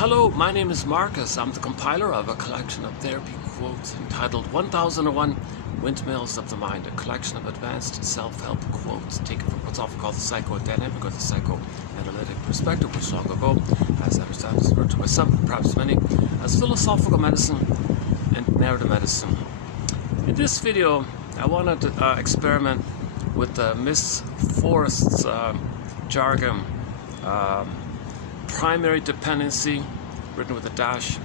Hello, my name is Marcus. I'm the compiler of a collection of therapy quotes entitled 1001 Windmills of the Mind, a collection of advanced self-help quotes taken from what's often called the psychodynamic or the psychoanalytic perspective, which long ago, as I understand, is referred to by some, perhaps many, as philosophical medicine and narrative medicine. In this video, I wanted to experiment with Miss Forrest's jargon, primary-dependency, written with a dash,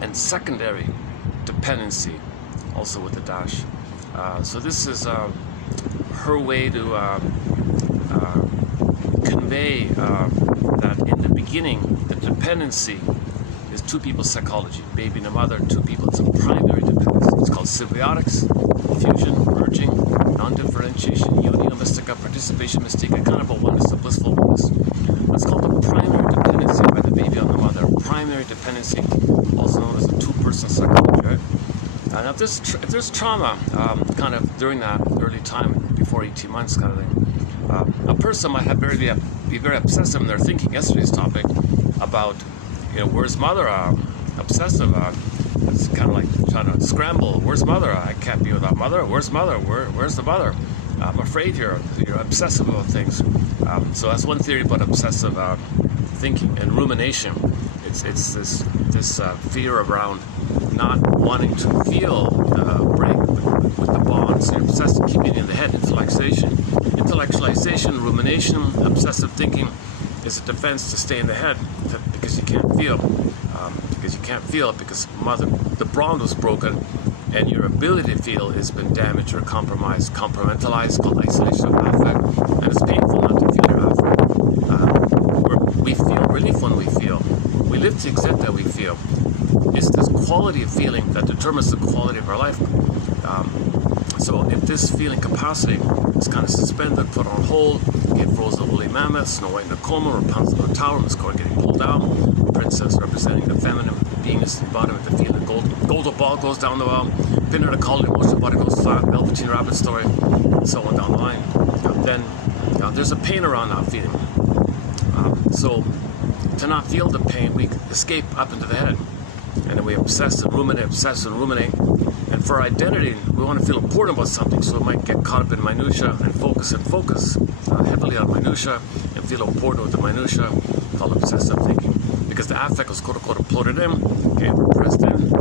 and secondary-dependency, also with a dash. So this is her way to convey that in the beginning, the dependency is two people's psychology, baby and a mother, two people. It's a primary dependency. It's called symbiotics, fusion, merging, non-differentiation, union, mystica, participation, mystica, kind of a oneness, a blissful oneness. That's called the primary dependency by the baby on the mother. Primary dependency, also known as the two-person psychology, right? Now, if there's trauma, kind of during that early time, before 18 months kind of thing, a person might have be very obsessive in their thinking. Yesterday's topic about, where's mother? Obsessive. It's kind of like trying to scramble. Where's mother? I can't be without mother. Where's mother? Where's the mother? I'm afraid you're obsessive about things. So that's one theory about obsessive thinking and rumination. It's this fear around not wanting to feel break with the bonds. You're obsessed with keeping it in the head. Intellectualization, rumination, obsessive thinking is a defense to stay in the head because you can't feel. Because mother, the bond was broken, and your ability to feel has been damaged or compromised, compartmentalized, called isolation of affect, and it's painful not to feel your affect. We feel relief when we feel. We live to the extent that we feel. It's this quality of feeling that determines the quality of our life. So if this feeling capacity is kind of suspended, put on hold, get frozen the woolly mammoth, Snow White in a coma, Rapunzel in a tower, Miss Corn getting pulled down, princess representing the feminine, Venus embodiment, the feeling, golden ball goes down the well, pinner to call, emotional body goes flat, Velveteen Rabbit story, and so on down the line. Then there's a pain around that feeling. So to not feel the pain, we escape up into the head. And then we obsess and ruminate. And for our identity, we want to feel important about something, so we might get caught up in minutia and focus heavily on minutia and feel important with the minutia, called obsessive thinking. Because the affect was quote-unquote uploaded in, repressed in,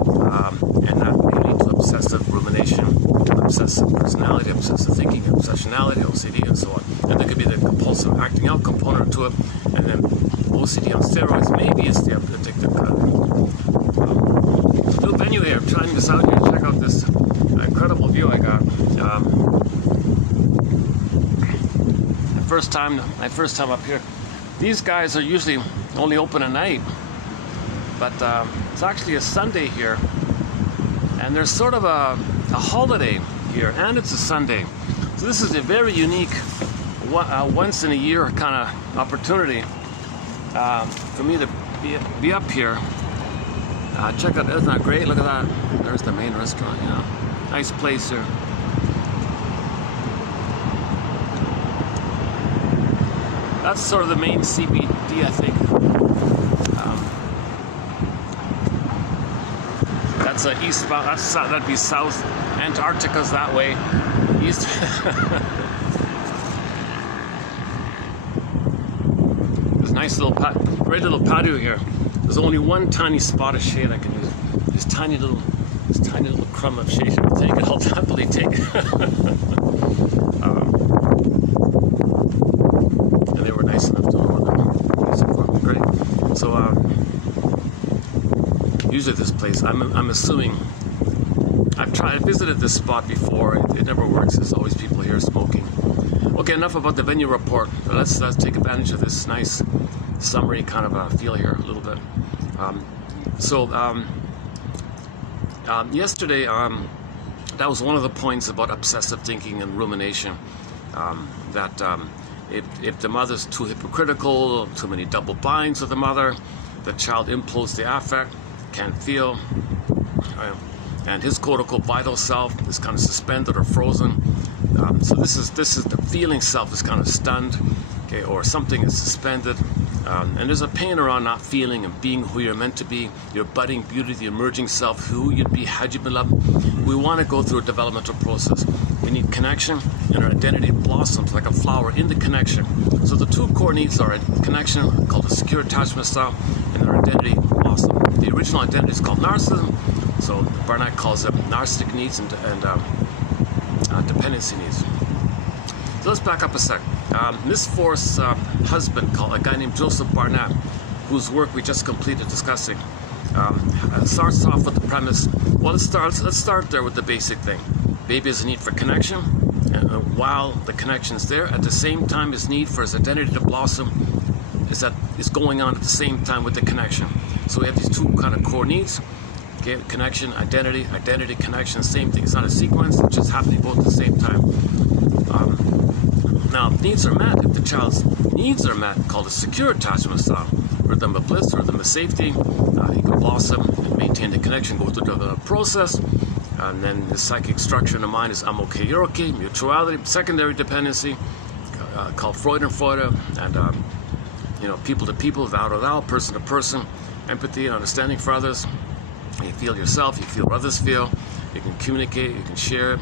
and that may lead to obsessive rumination, obsessive personality, obsessive thinking, obsessionality, OCD, and so on. And there could be the compulsive acting out component to it, and then OCD on steroids. Maybe it's the addictive kind of thing. New venue here. I'm trying this out here. Check out this incredible view I got. My first time up here. These guys are usually only open at night, but it's actually a Sunday here, and there's sort of a holiday here, and it's a Sunday. So this is a very unique, once in a year kind of opportunity for me to be up here. Check out, isn't that great? Look at that. There's the main restaurant, Nice place here. That's sort of the main CBD, I think. That's eastbound. That'd be south. Antarctica's that way. East. There's a nice little great little patio here. There's only one tiny spot of shade I can use. This tiny little crumb of shade. I'll take it. I'll happily take it. And they were nice enough to know them. Great. So usually this place, I'm assuming, I visited this spot before. It never works. There's always people here smoking. Okay, enough about the venue report. Let's take advantage of this nice summary kind of a feel here a little bit. Yesterday, that was one of the points about obsessive thinking and rumination, that if the mother's too hypocritical, too many double binds with the mother, the child implodes the affect, can't feel, and his quote-unquote vital self is kind of suspended or frozen. So this is the feeling self is kind of stunned, okay, or something is suspended. And there's a pain around not feeling and being who you're meant to be, your budding beauty, the emerging self, who you'd be had you been loved. We want to go through a developmental process. We need connection, and our identity blossoms like a flower in the connection. So the two core needs are connection, called the secure attachment style, and our identity blossom. The original identity is called narcissism, so Barnett calls it narcissistic needs and dependency needs. So let's back up a sec. Miss Forrest's husband, called a guy named Joseph Barnett, whose work we just completed discussing, starts off with the premise. Well, let's start there with the basic thing. Baby has a need for connection, and while the connection is there, at the same time his need for his identity to blossom is going on at the same time with the connection. So we have these two kind of core needs. Okay, connection, identity, connection, same thing. It's not a sequence, it's just happening both at the same time. Now, needs are met. If the child's needs are met, called a secure attachment style, rhythm of bliss, rhythm of safety, he can blossom and maintain the connection, go through the process, and then the psychic structure in the mind is I'm okay, you're okay, mutuality, secondary dependency, called Freud and Freude, and people to people, thou to thou, person to person, empathy and understanding for others. You feel yourself, you feel what others feel, you can communicate, you can share,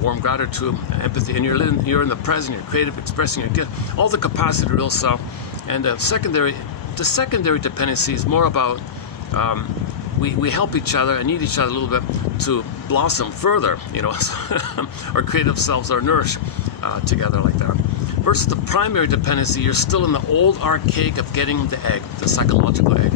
warm gratitude, empathy, and you're in the present, you're creative, expressing your gift, all the capacity to real self. And the secondary dependency is more about we help each other and need each other a little bit to blossom further, our creative selves are nourished together like that. Versus the primary dependency, you're still in the old archaic of getting the egg, the psychological egg.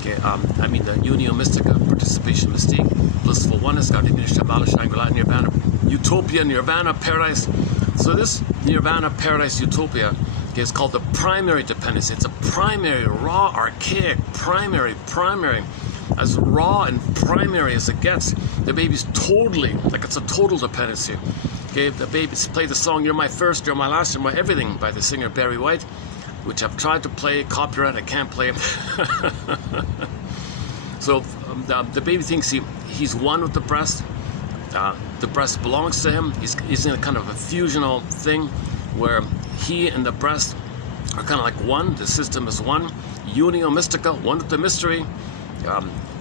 Okay, the unio mystica, participation mystique, blissful oneness, gratification, nirvana, utopia, nirvana, paradise. So this nirvana, paradise, utopia, okay, is called the primary dependency. It's a primary, raw, archaic, primary, as raw and primary as it gets. The baby's totally, like it's a total dependency. Okay, the babies play the song, You're My First, You're My Last, You're My Everything by the singer Barry White, which I've tried to play, copyright, I can't play. So the baby thinks he's one with the breast. The breast belongs to him. He's in a kind of a fusional thing where he and the breast are kind of like one. The system is one. Unio mystica, one with the mystery.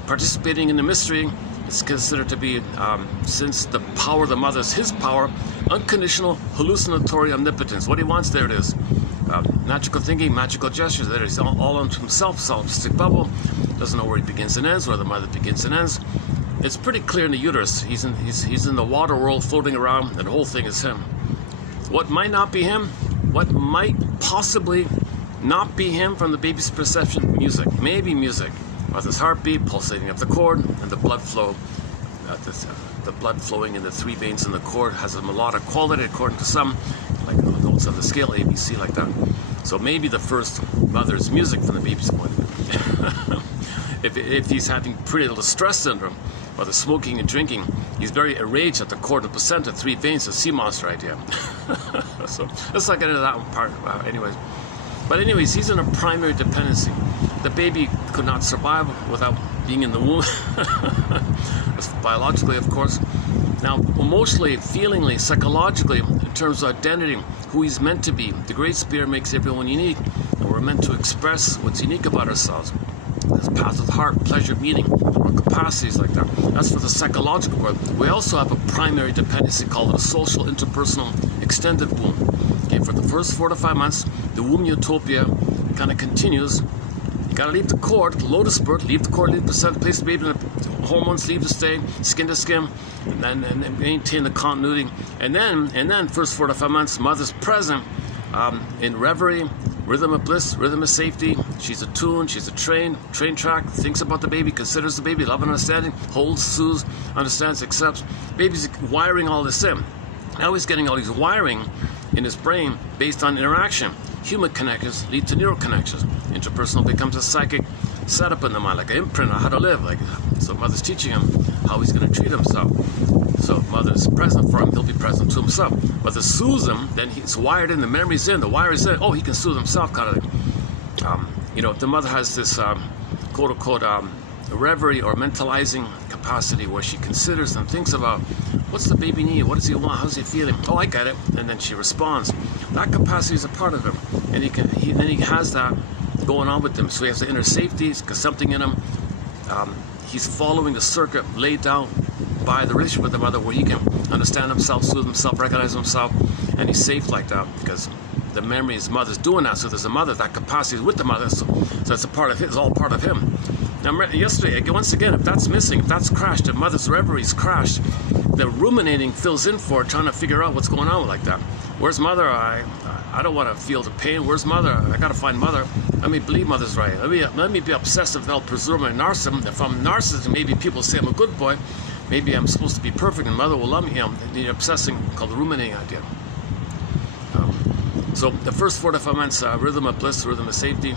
Participating in the mystery is considered to be, since the power of the mother is his power, unconditional hallucinatory omnipotence. What he wants, there it is. Magical thinking, magical gestures, there it is. All unto himself, solipsistic bubble. Doesn't know where he begins and ends, where the mother begins and ends. It's pretty clear in the uterus. He's in the water world floating around, and the whole thing is him. What might not be him? What might possibly not be him from the baby's perception? Music. Maybe music. With his heartbeat pulsating up the cord, and the blood flow. The blood flowing in the three veins in the cord has a melodic quality according to some, like notes on the scale, ABC, like that. So maybe the first mother's music from the baby's point of view. If he's having prenatal stress syndrome, or the smoking and drinking, he's very enraged at the cord and placenta, three veins, the sea monster idea. So let's not get into that one part, anyways. But anyways, he's in a primary dependency. The baby could not survive without being in the womb. Biologically, of course. Now, emotionally, feelingly, psychologically, in terms of identity, who he's meant to be, the Great Spirit makes everyone unique, and we're meant to express what's unique about ourselves. This path of heart, pleasure, meaning, or capacities like that. That's for the psychological world. We also have a primary dependency called a social, interpersonal, extended womb. Okay, for the first 4 to 5 months, the womb utopia kind of continues. You gotta leave the cord, lotus spurt, leave the cord, leave the placenta, place the baby in the hormones, leave to stay, skin to skin, and then maintain the continuity. And then first 4 to 5 months, mother's present in reverie, rhythm of bliss, rhythm of safety. She's attuned, she's a train track, thinks about the baby, considers the baby, love and understanding, holds, soothes, understands, accepts. Baby's wiring all this in. Now he's getting all these wiring in his brain based on interaction. Human connections lead to neural connections. Interpersonal becomes a psychic setup in the mind, like an imprint on how to live. So mother's teaching him how he's going to treat himself. So mother's present for him, he'll be present to himself. Mother soothes him, then he's wired in, the memory's in, the wire is in. Oh, he can soothe himself, kind of thing. If the mother has this quote-unquote reverie or mentalizing capacity where she considers and thinks about what's the baby need, what does he want, how's he feeling, oh, I get it, and then she responds. That capacity is a part of him, and he has that going on with him. So he has the inner safety, because something in him. He's following the circuit laid down by the relationship with the mother, where he can understand himself, soothe himself, recognize himself, and he's safe like that because the memory his mother's doing that. So there's a mother, that capacity is with the mother. So it's a part of it. It's all part of him. Now, yesterday, once again, if that's missing, if that's crashed, if mother's reverie's crashed, the ruminating fills in for it, trying to figure out what's going on like that. Where's mother? I don't want to feel the pain. Where's mother? I got to find mother. Let me believe mother's right. Let me be obsessive. That'll preserve my narcissism. If I'm narcissistic, maybe people say I'm a good boy. Maybe I'm supposed to be perfect and mother will love me. The obsessing, called the ruminating idea. So the first 4 to 5 months, rhythm of bliss, rhythm of safety.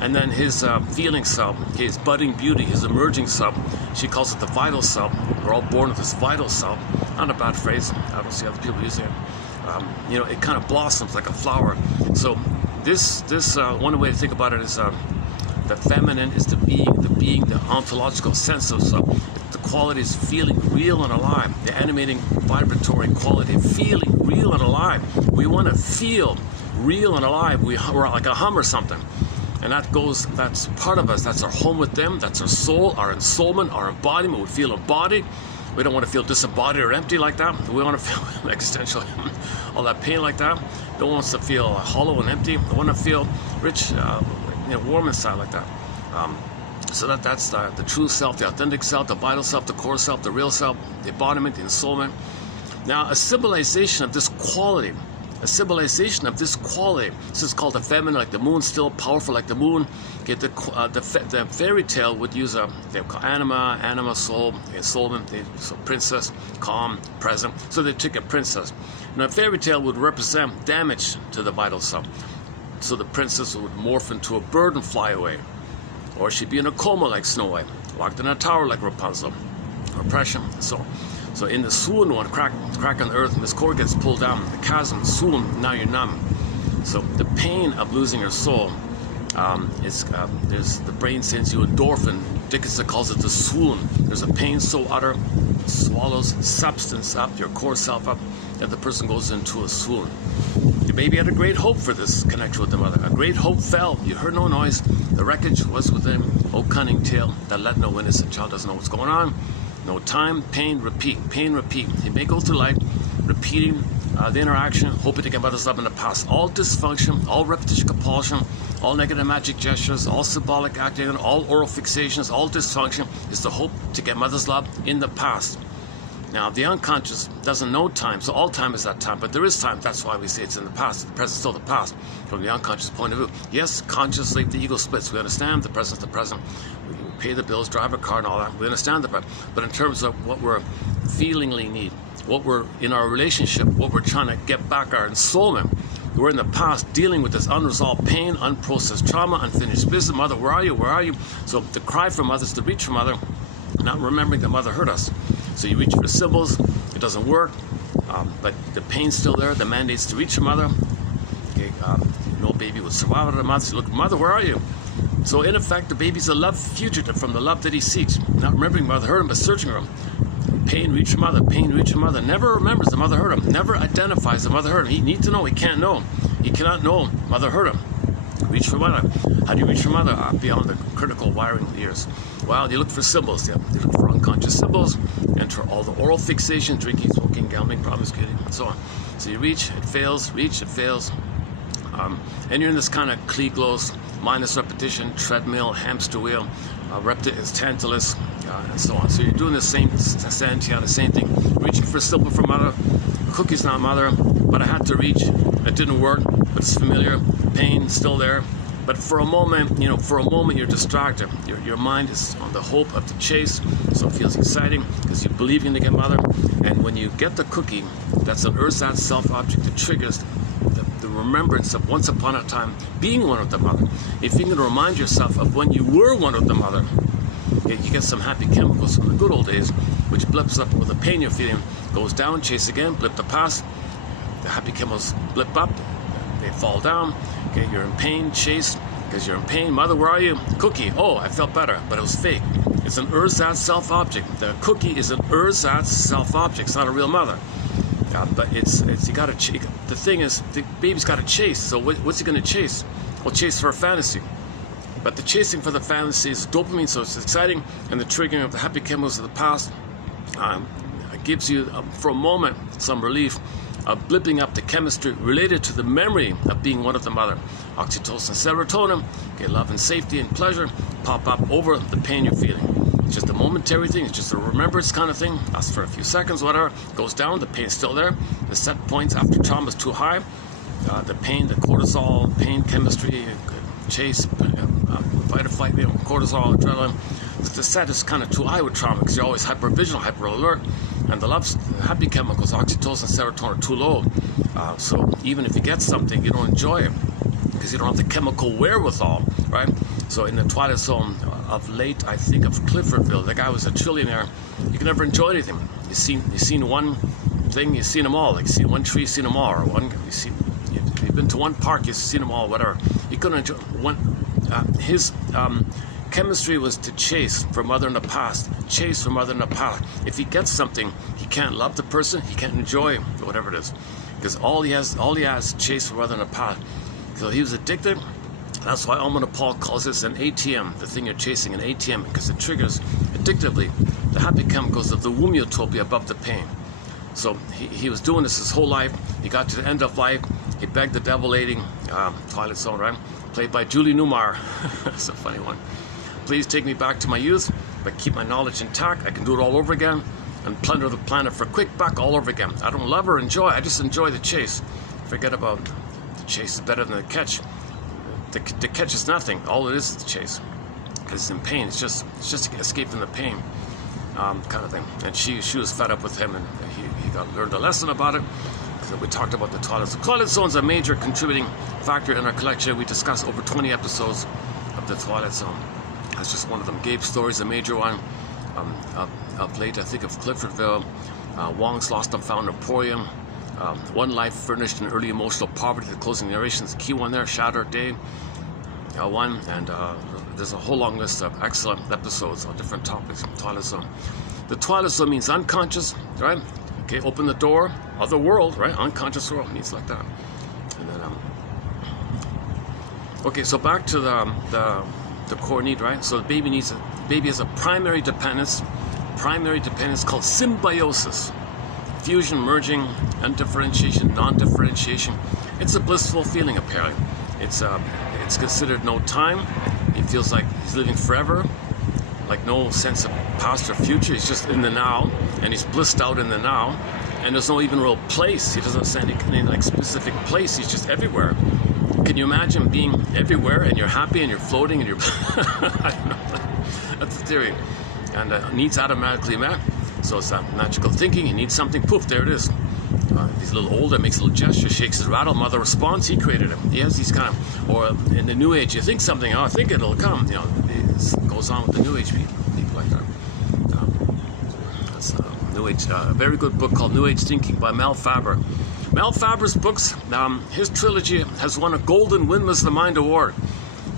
And then his feeling self, his budding beauty, his emerging self, she calls it the vital self. We're all born with this vital self. Not a bad phrase. I don't see other people using it. It kind of blossoms like a flower. So this one way to think about it is the feminine is the being, the ontological sense of self. The quality is feeling real and alive. The animating, vibratory quality, feeling real and alive. We want to feel real and alive. We're like a hum or something. And that's part of us. That's our home with them. That's our soul, our ensoulment, our embodiment. We feel embodied. We don't want to feel disembodied or empty like that. We want to feel existential, all that pain like that. Don't want us to feel hollow and empty. We want to feel rich, warm inside like that. So that's the true self, the authentic self, the vital self, the core self, the real self, the embodiment, the ensoulment. Now, a symbolization of this quality. This is called the feminine, like the moon, still powerful like the moon. Okay, the fairy tale would use they call anima, soul, ensoulment, so princess, calm, present. So they took a princess. Now, a fairy tale would represent damage to the vital self. So the princess would morph into a bird and fly away. Or she'd be in a coma like Snow White, locked in a tower like Rapunzel, oppression. So in the swoon one, crack on the earth, Miss Core gets pulled down, the chasm, swoon, now you're numb. So the pain of losing your soul there's the brain sends you endorphin. Dickinson calls it the swoon. There's a pain so utter, swallows substance up, your core self up, that the person goes into a swoon. The baby had a great hope for this connection with the mother. A great hope fell. You heard no noise. The wreckage was within. Oh, cunning tale that let no innocent child doesn't know what's going on. No time, pain, repeat, pain, repeat. He may go through life repeating the interaction, hoping to get mother's love in the past. All dysfunction, all repetition compulsion, all negative magic gestures, all symbolic acting, all oral fixations, all dysfunction is the hope to get mother's love in the past. Now, the unconscious doesn't know time, so all time is that time, but there is time. That's why we say it's in the past. The present is still the past from the unconscious point of view. Yes, consciously, the ego splits. We understand the present is the present. We pay the bills, drive a car, and all that. We understand the present. But in terms of what we're feelingly need, what we're in our relationship, what we're trying to get back our ensoulment, we're in the past dealing with this unresolved pain, unprocessed trauma, unfinished business. Mother, where are you? Where are you? So the cry for mother is to reach for mother, not remembering that mother hurt us. So you reach for the symbols, it doesn't work, but the pain's still there. The mandate's to reach your mother. Okay, no baby will survive out of the mother. So look, mother, where are you? So in effect, the baby's a love fugitive from the love that he seeks. Not remembering mother hurt him, but searching for him. Pain, reach your mother. Pain, reach your mother. Never remembers the mother hurt him. Never identifies the mother hurt him. He needs to know. He can't know. He cannot know mother hurt him. Reach for mother. How do you reach for mother? Beyond the critical wiring of the ears. Well, you look for symbols. Yeah, you look for unconscious symbols. Enter all the oral fixation, drinking, smoking, gambling, promiscuity, and so on. So you reach, it fails. Reach, it fails. And you're in this kind of Klieglos, mindless repetition, treadmill, hamster wheel. Is Tantalus, and so on. So you're doing the same Santia, the same thing. Reaching for symbol for mother. Cookie's not mother, but I had to reach. It didn't work, but it's familiar. Pain still there. But for a moment, you're distracted. Your mind is on the hope of the chase, so it feels exciting because you believe you're going to get mother. And when you get the cookie, that's an ersatz self-object that triggers the remembrance of once upon a time being one with the mother. If you can remind yourself of when you were one with the mother, you get some happy chemicals from the good old days, which blips up with the pain you're feeling, goes down, chase again, blip the past. The happy chemicals blip up, they fall down. Okay, you're in pain, chase, because you're in pain. Mother, where are you? Cookie. Oh, I felt better, but it was fake. It's an ersatz self-object. The cookie is an ersatz self-object. It's not a real mother. But it's you gotta chase. The thing is, the baby's got to chase. So what's he going to chase? will chase for a fantasy. But the chasing for the fantasy is dopamine, so it's exciting, and the triggering of the happy chemicals of the past gives you, for a moment, some relief of blipping up the chemistry related to the memory of being one of the mother. Oxytocin, serotonin, get love and safety and pleasure, pop up over the pain you're feeling. It's just a momentary thing, it's just a remembrance kind of thing, lasts for a few seconds, whatever, goes down, the pain's still there. The set points after trauma is too high, the pain, the cortisol, pain chemistry, chase, fight or flight, cortisol, adrenaline. The set is kind of too high with trauma because you're always hyper vigilant, hyper alert, and the happy chemicals, oxytocin, serotonin, are too low. So even if you get something, you don't enjoy it because you don't have the chemical wherewithal, right? So in the Twilight Zone of late, I think of Cliffordville. The guy was a trillionaire. You can never enjoy anything. You've seen one thing, you've seen them all. Like, you've seen one tree, you've seen them all, or you've been to one park, you've seen them all, whatever. You couldn't enjoy one. His chemistry was to chase for mother in the past, chase for mother in the past. If he gets something, he can't love the person, he can't enjoy whatever it is, because all he has is chase for mother in the past. So he was addicted. That's why Almond Paul calls this an ATM, the thing you're chasing, an ATM, because it triggers addictively the happy chemicals of the womb utopia above the pain. So he was doing this his whole life. He got to the end of life. He begged the devil lady, Twilight Zone, right? Played by Julie Newmar. That's a funny one. Please take me back to my youth, but keep my knowledge intact. I can do it all over again and plunder the planet for a quick buck all over again. I don't love or enjoy, I just enjoy the chase. Forget about the chase is better than the catch. The catch is nothing. All it is the chase. Because it's in pain. It's just escaping the pain, kind of thing. And she was fed up with him, and he learned a lesson about it. So we talked about the Twilight Zone. Twilight Zone is a major contributing factor in our collection. We discussed over 20 episodes of the Twilight Zone. That's just one of them. Gabe's story is a major one. Of late, I think of Cliffordville, Wong's Lost and Found Emporium, One Life Furnished in Early Emotional Poverty, the closing narration is the key one there, Shattered Day, one, and there's a whole long list of excellent episodes on different topics from Twilight Zone. The Twilight Zone means unconscious, right? Okay, open the door, other world, right? Unconscious world means like that. And then, okay, so back to the core need, right? So the baby has a primary dependence called symbiosis. Fusion, merging, undifferentiation, non-differentiation. It's a blissful feeling, apparently. It's considered no time. He feels like he's living forever, like no sense of past or future. He's just in the now, and he's blissed out in the now. And there's no even real place. He doesn't say any like specific place. He's just everywhere. Can you imagine being everywhere and you're happy and you're floating and you're I don't know. That's the theory. And needs automatically met. So it's that magical thinking. He needs something. Poof, there it is. He's a little older, makes a little gesture, shakes his rattle. Mother responds. He created him. He has these kind of, or in the New Age, you think something. Oh, I think it'll come. You know, it goes on with the New Age people like that. That's New Age. A very good book called New Age Thinking by Mel Faber. Mel Faber's books, his trilogy has won a Golden Windmills of the Mind Award.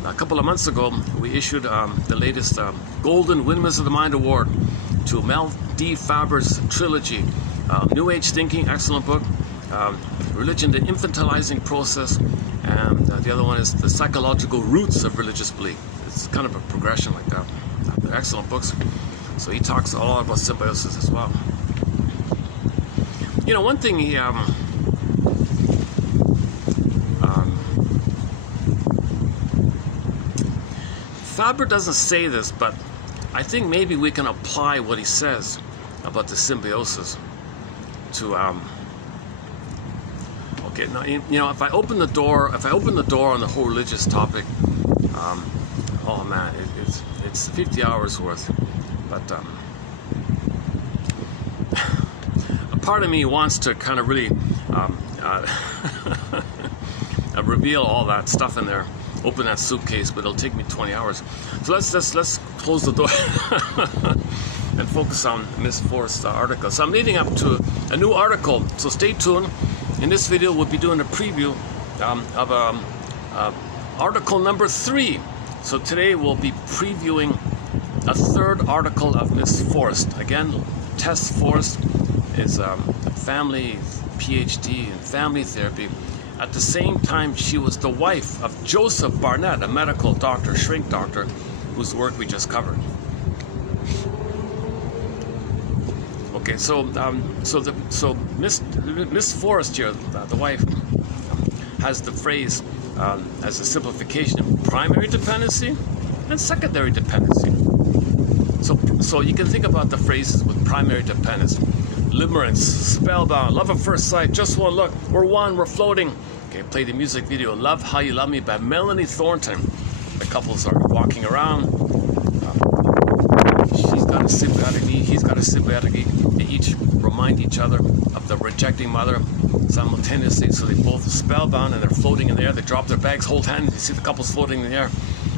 A couple of months ago, we issued the latest Golden Windmills of the Mind Award to Mel D. Faber's trilogy. New Age Thinking, excellent book. Religion, the infantilizing process. And the other one is The Psychological Roots of Religious Belief. It's kind of a progression like that. They're excellent books. So he talks a lot about symbiosis as well. You know, one thing he... Faber doesn't say this, but I think maybe we can apply what he says about the symbiosis to okay, now you know, if I open the door on the whole religious topic, oh man, it's 50 hours worth. But a part of me wants to kind of really reveal all that stuff in there. Open that suitcase, but it'll take me 20 hours. So let's close the door and focus on Miss Forrest's article. So I'm leading up to a new article, so stay tuned. In this video, we'll be doing a preview of article number 3. So today we'll be previewing a third article of Miss Forrest. Again, Tess Forrest is a family PhD in family therapy. At the same time, she was the wife of Joseph Barnett, a medical doctor, shrink doctor, whose work we just covered. Okay, so Miss Forrest here, the wife, has the phrase as a simplification: primary dependency and secondary dependency. So you can think about the phrases with primary dependence: limerence, spellbound, love at first sight, just one look, we're one, we're floating. Okay, play the music video "Love How You Love Me" by Melanie Thornton. The couples are walking around. She's got a symbiotic need, he's got a symbiotic need. They each remind each other of the rejecting mother simultaneously, so they both are spellbound and they're floating in the air. They drop their bags, hold hands, you see the couples floating in the air.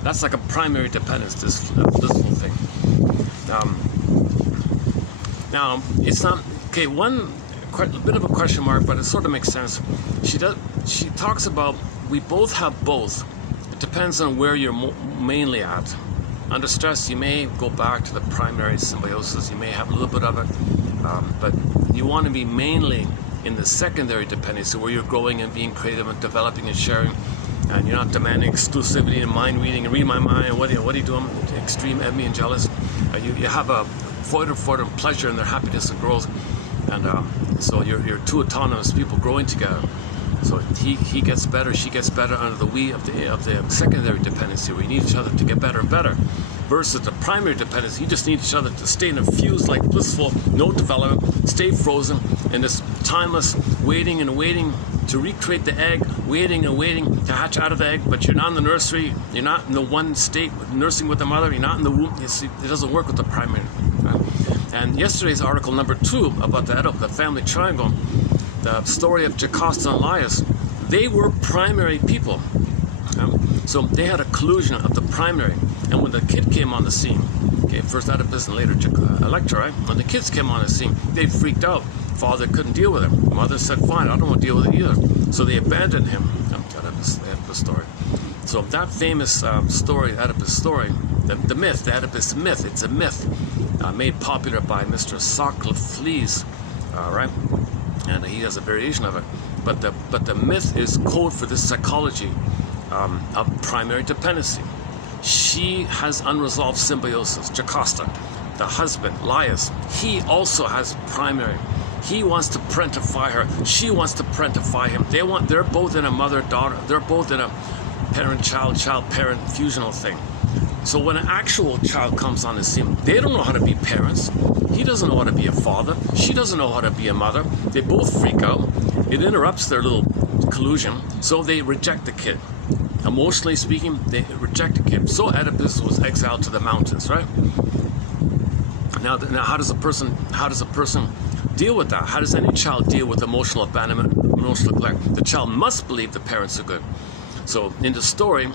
That's like a primary dependence, this blissful thing. Now, it's not, okay, a bit of a question mark, but it sort of makes sense. She talks about we both have both. It depends on where you're mainly at. Under stress, you may go back to the primary symbiosis. You may have a little bit of it, but you want to be mainly in the secondary dependency, where you're growing and being creative and developing and sharing, and you're not demanding exclusivity and mind reading and read my mind. And what are you doing? Extreme envy and jealous. You have a for them pleasure in their happiness and growth, and so you're two autonomous people growing together. So he gets better, she gets better under the we of the secondary dependency, where you need each other to get better and better, versus the primary dependency. You just need each other to stay in a fuse, like blissful, no development, stay frozen in this timeless waiting and waiting to recreate the egg, waiting and waiting to hatch out of the egg. But you're not in the nursery, you're not in the one state nursing with the mother, you're not in the womb. You see, it doesn't work with the primary. And yesterday's article number 2 about the family triangle, the story of Jocasta and Laius, they were primary people. So they had a collusion of the primary. And when the kid came on the scene, okay, first Oedipus and later Electra, right? When the kids came on the scene, they freaked out. Father couldn't deal with him. Mother said, fine, I don't want to deal with it either. So they abandoned him. Oedipus story. So that famous story, Oedipus story, the myth, the Oedipus myth, it's a myth made popular by Mr. Sophocles, right? And he has a variation of it. But the myth is code for this psychology of primary dependency. She has unresolved symbiosis. Jocasta, the husband, Laius, he also has primary. He wants to parentify her. She wants to parentify him. They're both in a mother-daughter. They're both in a parent-child, child-parent fusional thing. So when an actual child comes on the scene, they don't know how to be parents. He doesn't know how to be a father. She doesn't know how to be a mother. They both freak out. It interrupts their little collusion. So they reject the kid. Emotionally speaking, they reject the kid. So Oedipus was exiled to the mountains, right? Now how does a person deal with that? How does any child deal with emotional abandonment, emotional neglect? The child must believe the parents are good. So in the story,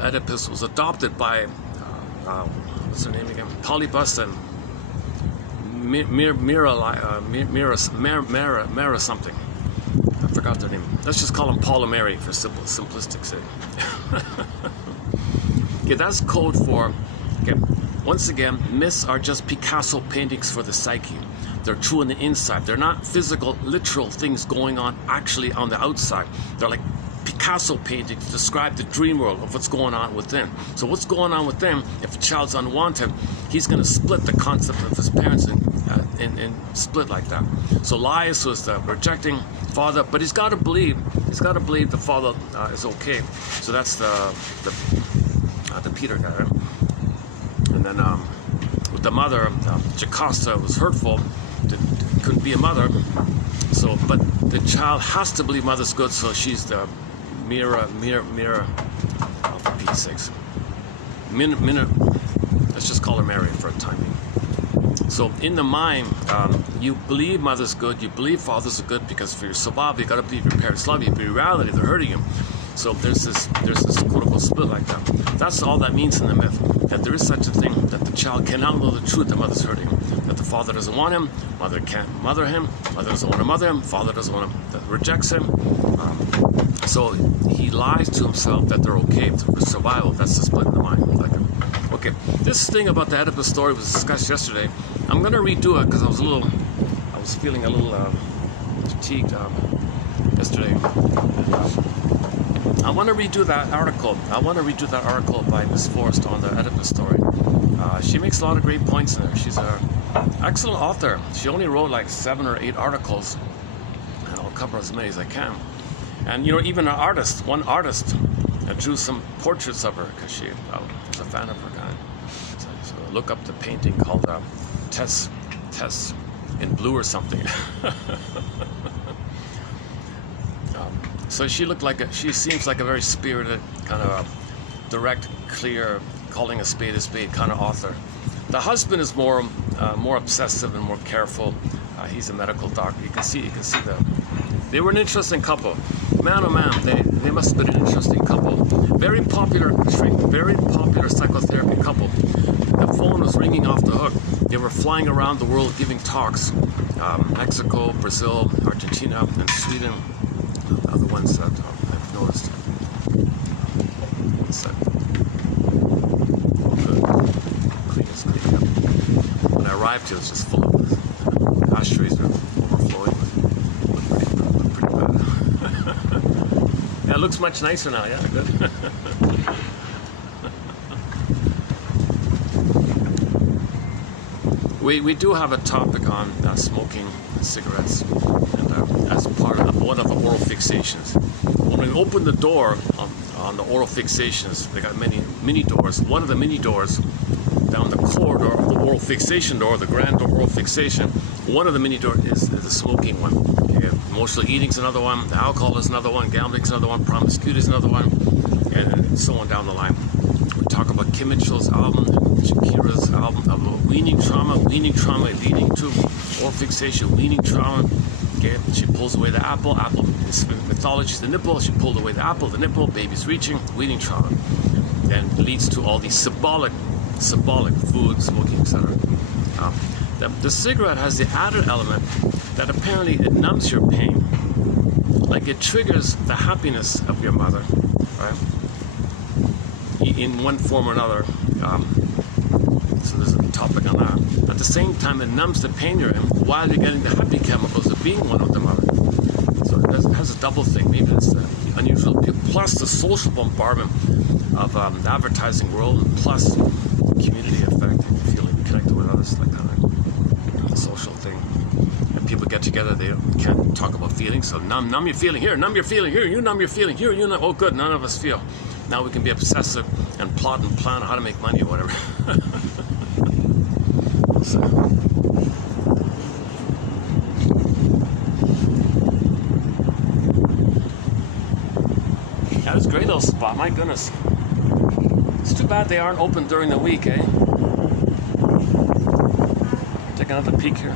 Oedipus was adopted by what's her name again? Polybus and Mira something. I forgot their name. Let's just call them Paul and Mary for simplistic sake. Okay, that's code for. Okay, once again, myths are just Picasso paintings for the psyche. They're true on the inside. They're not physical, literal things going on actually on the outside. They're like Picasso paintings to describe the dream world of what's going on within. So what's going on within, if a child's unwanted, he's going to split the concept of his parents and split like that. So Laius was the rejecting father, but he's got to believe the father is okay. So that's the Peter guy, right? And then with the mother, Jocasta was hurtful, couldn't be a mother. So, but the child has to believe mother's good, so she's the Mira, oh, for Pete's sakes. Let's just call her Mary for a time being. So in the mind, you believe mother's good, you believe fathers are good, because for your survival, you got to believe your parents love you, but in reality, they're hurting you. So there's this quote-unquote split like that. That's all that means in the myth, that there is such a thing, that the child cannot know the truth that mother's hurting him, that the father doesn't want him, mother can't mother him, mother doesn't want to mother him, father doesn't want him, that rejects him. So he lies to himself that they're okay for survival. That's the split in the mind. Like, okay, this thing about the Oedipus story was discussed yesterday. I'm going to redo it because I was feeling a little fatigued. yesterday. I want to redo that article. By Miss Forrest on the Oedipus story. She makes a lot of great points in there. She's an excellent author. She only wrote like 7 or 8 articles, and I'll cover as many as I can. And even one artist drew some portraits of her because she was a fan of her kind. So look up the painting called Tess in Blue or something. So she seems like a very spirited, kind of direct, clear, calling a spade kind of author. The husband is more obsessive and more careful. He's a medical doctor. You can see they were an interesting couple. Man, oh man, they must have been an interesting couple. Very popular psychotherapy couple. The phone was ringing off the hook. They were flying around the world giving talks. Mexico, Brazil, Argentina, and Sweden. Other ones that I've noticed. Clean as clean. When I arrived, it was just full of ashtrays that were overflowing. Looked pretty bad. Yeah, it looks much nicer now. Yeah, good. We do have a topic on smoking cigarettes, and as part of one of the oral fixations. When we open the door on the oral fixations, they got many mini doors. One of the mini doors down the corridor of the oral fixation door, the grand oral fixation, one of the mini doors is the smoking one. Okay. Emotional eating is another one, the alcohol is another one, gambling is another one, promiscuity is another one, and so on down the line. We talk about Kim Mitchell's album, Shakira's album, about weaning trauma leading to oral fixation, weaning trauma. Okay, she pulls away the apple is mythology is the nipple, she pulled away the apple, the nipple, baby's reaching, weaning trauma. Then leads to all these symbolic food, smoking, etc. The cigarette has the added element that apparently it numbs your pain. Like it triggers the happiness of your mother, right? In one form or another. So there's a topic on that. At the same time, it numbs the pain you're in while you're getting the happy chemicals of being one with the mother. So it has a double thing. Maybe it's the unusual appeal, plus the social bombardment of the advertising world, and plus community effect, feeling connected with others, that kind of social thing. And people get together, they can't talk about feelings, so numb your feeling here, numb your feeling here, you numb your feeling here, you numb. Oh, good, none of us feel. Now we can be obsessive and plot and plan how to make money or whatever. So. That was a great little spot, my goodness. It's too bad they aren't open during the week, eh? Take another peek here.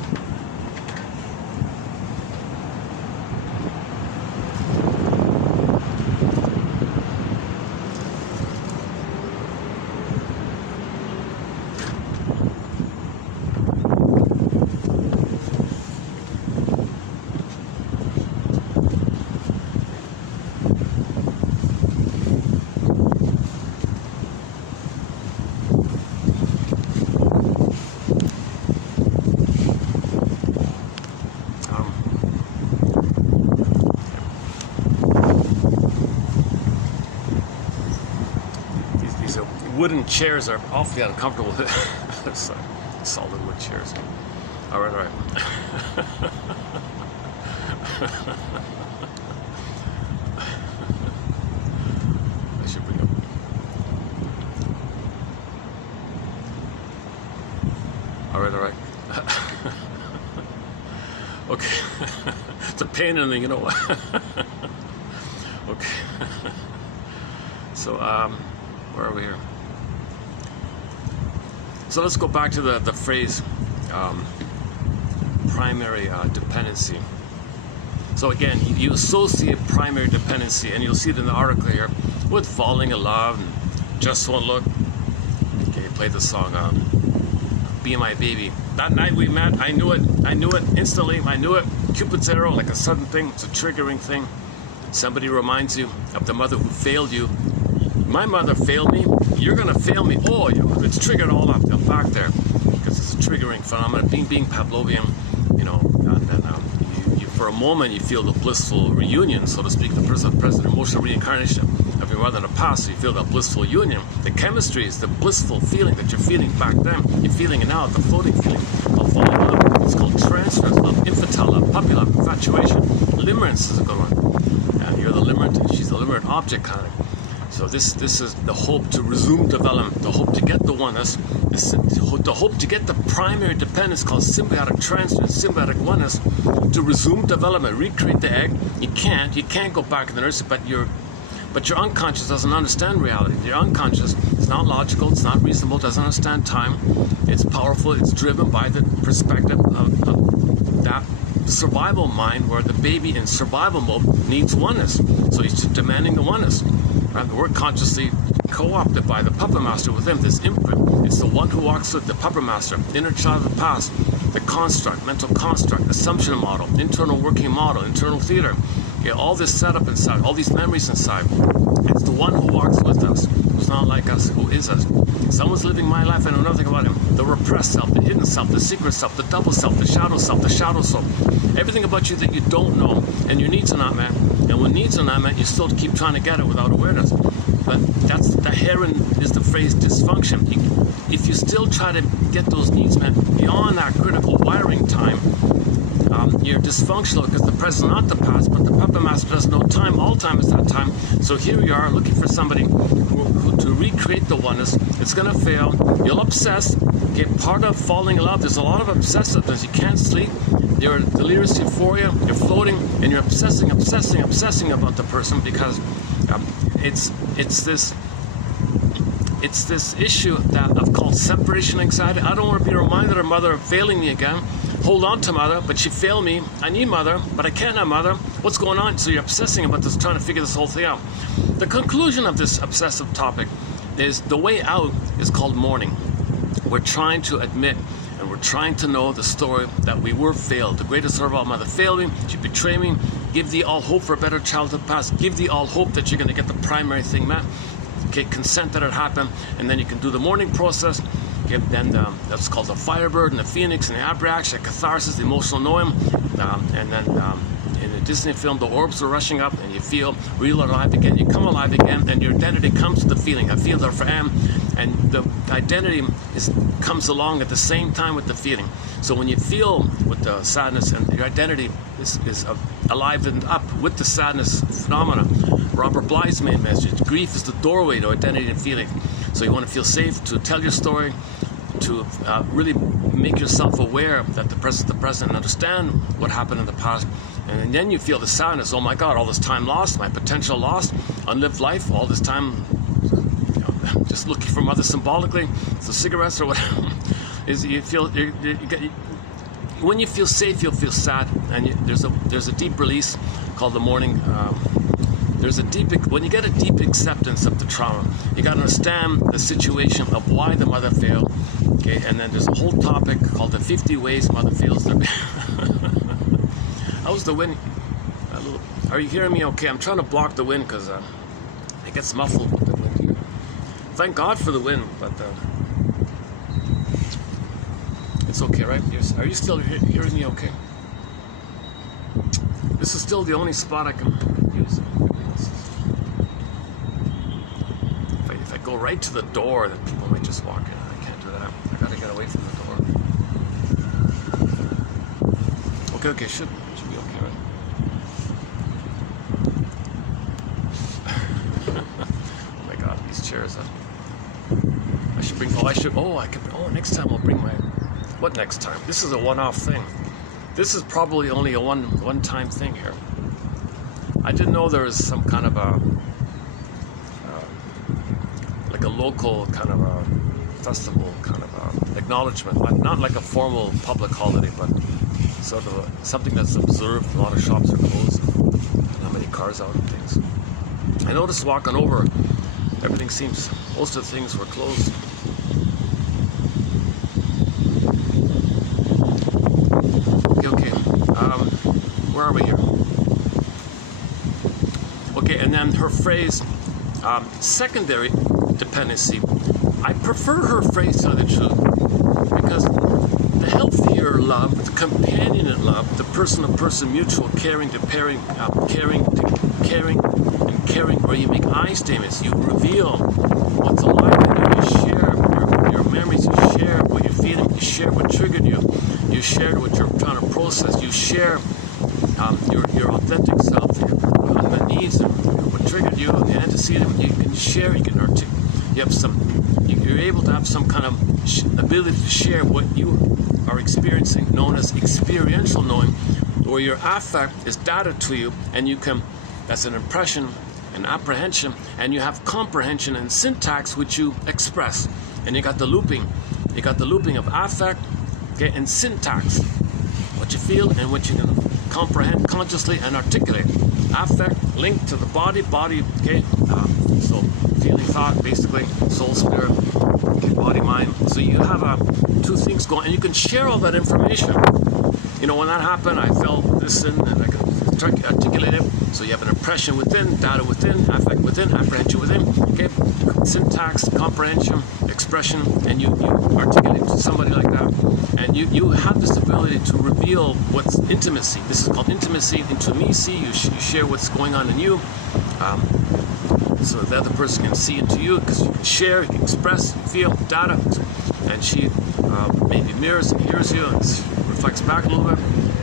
Wooden chairs are awfully uncomfortable. So, solid wood chairs. All right. I should bring up. All right. Okay. It's a pain in the, Okay. So, where are we here? So let's go back to the phrase primary dependency. So again, you associate primary dependency, and you'll see it in the article here, with falling in love and just won't look. Okay, play the song Be My Baby. That night we met, I knew it instantly, I knew it. Cupid's arrow, like a sudden thing, it's a triggering thing. Somebody reminds you of the mother who failed you. My mother failed me, you're gonna fail me. Oh, it's triggered all up back there, because it's a triggering phenomenon, being Pavlovian, and then for a moment you feel the blissful reunion, so to speak, the present emotional reincarnation of your mother in the past, so you feel that blissful union. The chemistry is the blissful feeling that you're feeling back then. You're feeling it now, the floating feeling of falling in love. It's called transference love, infantile love, puppy love, infatuation. Limerence is a good one. And you're the limerent, and she's the limerent object kind of. So this is the hope to resume development, the hope to get the oneness, the hope to get the primary dependence called symbiotic transference, symbiotic oneness, to resume development, recreate the egg. You can't go back in the nursery, but your unconscious doesn't understand reality. Your unconscious is not logical, it's not reasonable, doesn't understand time. It's powerful, it's driven by the perspective of that survival mind where the baby in survival mode needs oneness. So he's demanding the oneness. And we're consciously co-opted by the puppet master within this imprint. It's the one who walks with the puppet master, inner child of the past, the construct, mental construct, assumption model, internal working model, internal theater. All this setup inside, all these memories inside. It's the one who walks with us, who's not like us, who is us. Someone's living my life, I know nothing about him. The repressed self, the hidden self, the secret self, the double self, the shadow soul. Everything about you that you don't know, and your needs are not met. And when needs are not met, you still keep trying to get it without awareness. But that's the herein is the phrase dysfunction. If you still try to get those needs met beyond that critical wiring time, you're dysfunctional because the present is not the past, but the puppet master doesn't know time. All time is that time. So here you are looking for somebody who to recreate the oneness. It's going to fail. You'll obsess. Okay, part of falling in love, there's a lot of obsessiveness. You can't sleep. You're in delirious euphoria. You're floating, and you're obsessing about the person because it's this issue of called separation anxiety. I don't want to be reminded of mother failing me again. Hold on to mother, but she failed me. I need mother, but I can't have mother. What's going on? So you're obsessing about this, trying to figure this whole thing out. The conclusion of this obsessive topic is the way out is called mourning. We're trying to admit and we're trying to know the story that we were failed. The greatest servant of mother failed me. She betrayed me. Give thee all hope for a better childhood past. Give thee all hope that you're going to get the primary thing met. Okay, consent that it happened, and then you can do the mourning process. Okay, then that's called the firebird and the phoenix and the abreaction, the catharsis, the emotional knowing, and then in the Disney film, the orbs are rushing up, and you feel real alive again. You come alive again, and your identity comes to the feeling. I feel that I am, and the identity comes along at the same time with the feeling. So when you feel with the sadness, and your identity is alive and up with the sadness phenomena. Robert Bly's main message: grief is the doorway to identity and feeling. So you want to feel safe to tell your story, to really make yourself aware that the present, and understand what happened in the past. And then you feel the sadness. Oh my God, all this time lost, my potential lost, unlived life, all this time, just looking for mother symbolically, so cigarettes or whatever. Is you feel when you feel safe, you'll feel sad, and there's a deep release called the mourning. When you get a deep acceptance of the trauma, you got to understand the situation of why the mother failed. Okay, and then there's a whole topic called the 50 ways mother fails. How's the wind? Are you hearing me okay? I'm trying to block the wind because it gets muffled with the wind here. Thank God for the wind, but it's okay, right? Are you still hearing me okay? This is still the only spot I can use. If I go right to the door, then people might just walk in. I can't do that. I gotta get away from the door. Okay, should be okay, right? Oh my God, these chairs. Next time I'll bring my. What next time? This is a one-off thing. This is probably only a one-time thing here. I didn't know there was some kind of like a local kind of a festival kind of acknowledgement, not like a formal public holiday, but sort of something that's observed. A lot of shops are closed, and not many cars out and things. I noticed walking over, most of the things were closed. Where are we here? Okay, and then her phrase, secondary dependency. I prefer her phrase, to tell the truth, because the healthier partner love, the companionate love, the person-to-person mutual caring to pairing, caring to caring and caring, where you make I statements, you reveal what's alive in you, you share your memories, you share what you're feeling, you share what triggered you, you share what you're trying to process, you share your authentic self, your unmet needs, and what triggered you, and the antecedent. You can share, you can articulate. You're able to have some kind of ability to share what you are experiencing, known as experiential knowing, where your affect is data to you, and you can, that's an impression, an apprehension, and you have comprehension and syntax which you express. And you got the looping of affect, okay, and syntax, what you feel and what you can comprehend consciously and articulate. Affect linked to the body, okay, so feeling, thought, basically, soul, spirit, okay, body, mind. So you have two things going, and you can share all that information. You know, when that happened, I felt this and I can articulate it. So you have an impression within, data within, affect within, apprehension within, okay, syntax, comprehension, expression, and you articulate to somebody like that, and you have this ability to reveal what's intimacy. This is called intimacy, intimacy. You share what's going on in you, so the other person can see into you, because you can share, you can express, you feel data, and she maybe mirrors and hears you and reflects back a little bit,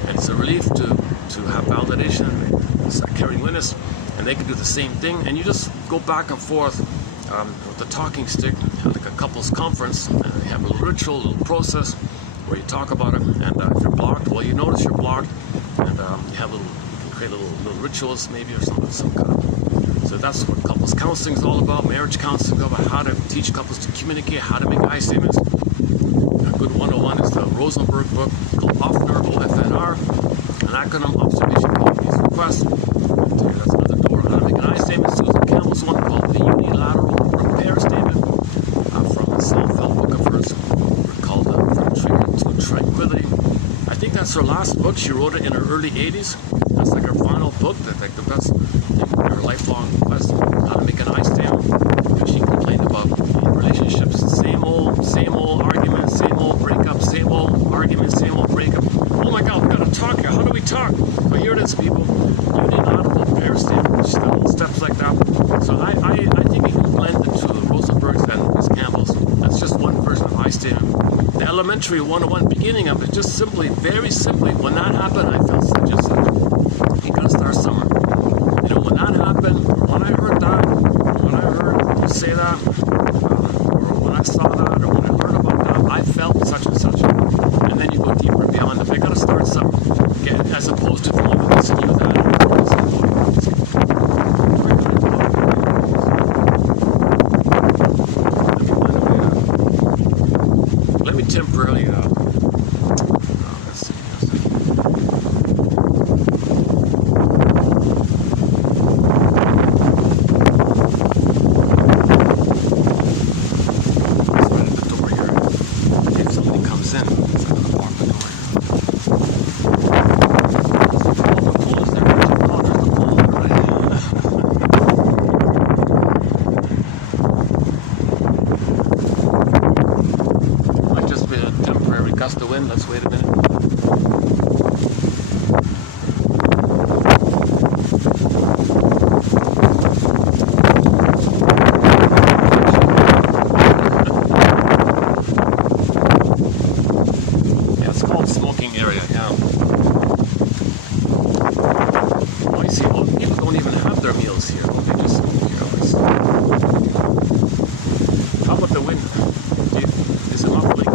and it's a relief to have validation, it's a caring witness, and they can do the same thing, and you just go back and forth with the talking stick, like a couples conference, and you have a little ritual, a little process where you talk about it, and if you're blocked, well, you notice you're blocked, and you have you can create little rituals maybe, or some kind of. So that's what couples counseling is all about. Marriage counseling is about how to teach couples to communicate, how to make I statements. A good 101 is the Rosenberg book called OFNR, OFNR, an acronym, observation, communication, request. That's another door. How to make an I statement. Susan Campbell's one called the unilateral repair statement, from a self-help book of hers called From Trigger to Tranquility. I think that's her last book. She wrote it in her early 80s. That's like her final book. That's her lifelong quest, how to make an I statement. She complained about in relationships, same old arguments, same old breakup, same old arguments, same old breakup. Oh my God, we gotta talk here. How do we talk? Well, here it is, people. Unilateral repair statement. Just little steps like that. So I think you can blend the two, Rosenberg's and Ms. Campbell's. That's just one version of I statement. The elementary 101 beginning of it, just simply, very simply, when that happened, I felt such and such. You gotta start somewhere. You know, when that happened, when I heard that, when I heard you say that, or when I saw that, or when I heard about that, I felt such and such. And then you go deeper beyond it. They gotta start somewhere. Okay? As opposed to going with this, you that. Let me temporarily, let's see. Gust of wind. Let's wait a minute. Yeah, it's called smoking area. Yeah. Oh, you see, well, people don't even have their meals here. They just smoke here. How about the wind? Is it muffling?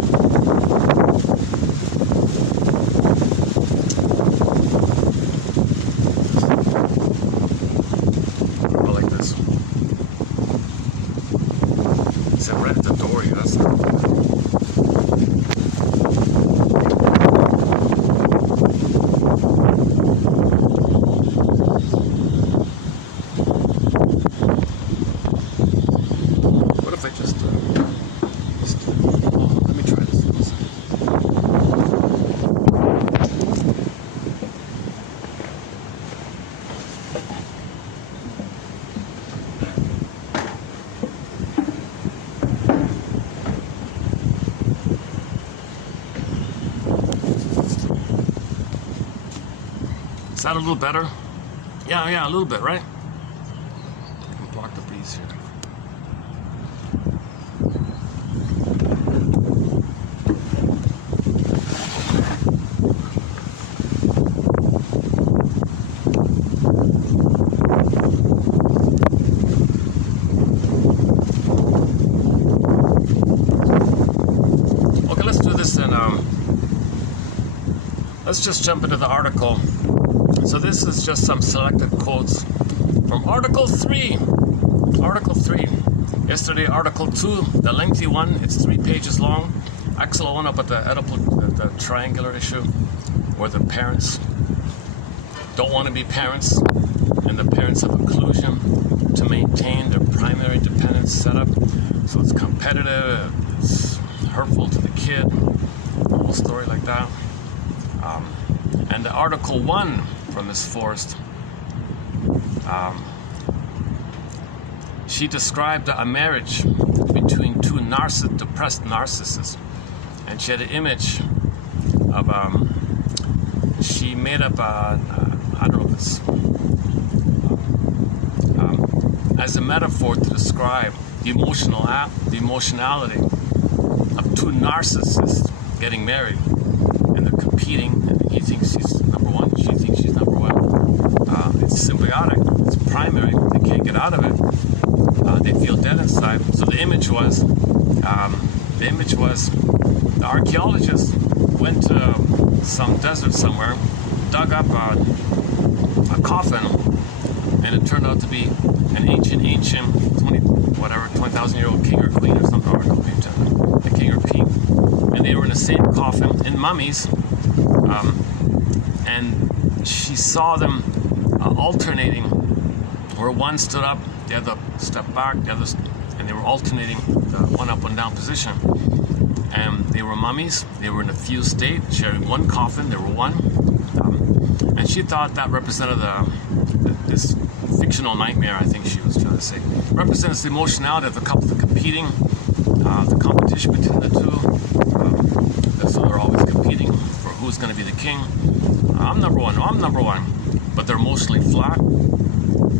that a little better? Yeah, a little bit, right? I can block the breeze here. Okay, let's do this then. Let's just jump into the article. So this is just some selected quotes from Article 3. Article 3. Yesterday, Article 2, the lengthy one, it's 3 pages long. Excellent one up at the triangular issue, where the parents don't want to be parents, and the parents have a collusion to maintain their primary dependence setup. So it's competitive, it's hurtful to the kid, a whole story like that. And the Article 1 from Miss Forrest, she described a marriage between two depressed narcissists, and she had an image of she made up I don't know if it's as a metaphor to describe the emotionality of two narcissists getting married, and they're competing, and he thinks she's number one, she thinks she's number one. It's symbiotic, it's primary, they can't get out of it. They feel dead inside. So the image was the archaeologists went to some desert somewhere, dug up a coffin, and it turned out to be an ancient 20,000-year-old king or queen or something, a king or queen, and they were in the same coffin in mummies, and she saw them alternating, where one stood up, the other stepped back, and they were alternating the one up, one down position. And they were mummies, they were in a fused state, sharing one coffin, they were one. And she thought that represented this fictional nightmare, I think she was trying to say. Represents the emotionality of the couple, the competing, the competition between the two. So they're always competing for who's going to be the king. I'm number one, I'm number one. But they're emotionally flat.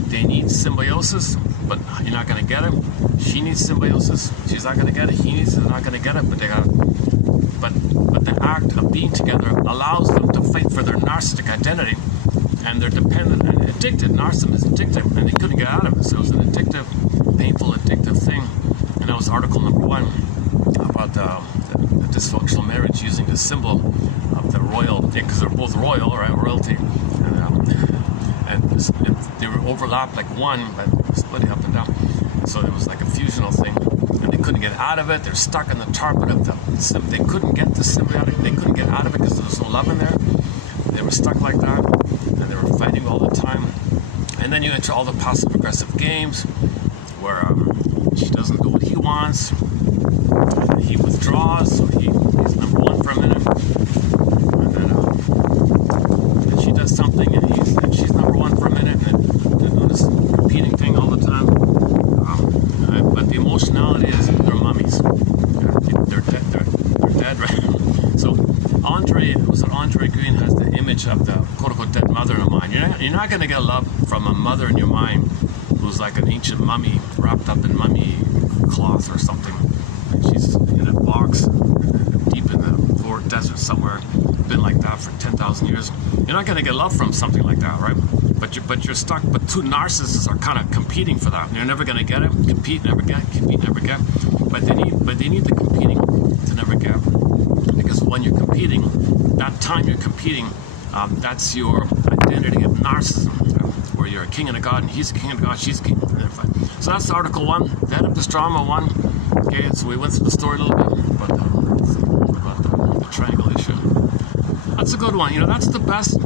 They need symbiosis, but you're not going to get it. She needs symbiosis. She's not going to get it. He needs it. They're not going to get it. But they got. But the act of being together allows them to fight for their narcissistic identity, and they're dependent and addicted. Narcissism is addictive, and they couldn't get out of it. So it was an addictive, painful, addictive thing. And that was article number 1 about the dysfunctional marriage using the symbol of the royal, because they're both royal, right? Royalty. And they were overlapped like one, but splitting up and down. So it was like a fusional thing, and they couldn't get out of it. They're stuck in the target of they couldn't get the symbiotic. They couldn't get out of it because there was no love in there. They were stuck like that, and they were fighting all the time. And then you enter all the passive-aggressive games, where she doesn't do what he wants, and he withdraws, so he's number one for a minute, and then she does something, and she's number one for a minute, and they're doing this competing thing all the time. But the emotionality is they're mummies. They're dead, right? So Andre Green has the image of the quote-unquote dead mother in mind. You're not going to get love from a mother in your mind who's like an ancient mummy wrapped up in mummy cloth or something. And she's in a box deep in the desert somewhere, been like that for 10,000 years. You're not going to get love from something like that, right? But you're stuck. But two narcissists are kind of competing for that. You're never going to get it. Compete, never get. Compete, never get. But they need the competing to never get. Because when you're competing, that time you're competing, that's your identity of narcissism, where you're a king and a god, and he's a king and a god, she's a king. So that's Article 1, the Oedipus drama 1. Okay, so we went through the story a little bit, but about the triangle issue. That's a good one. That's the best.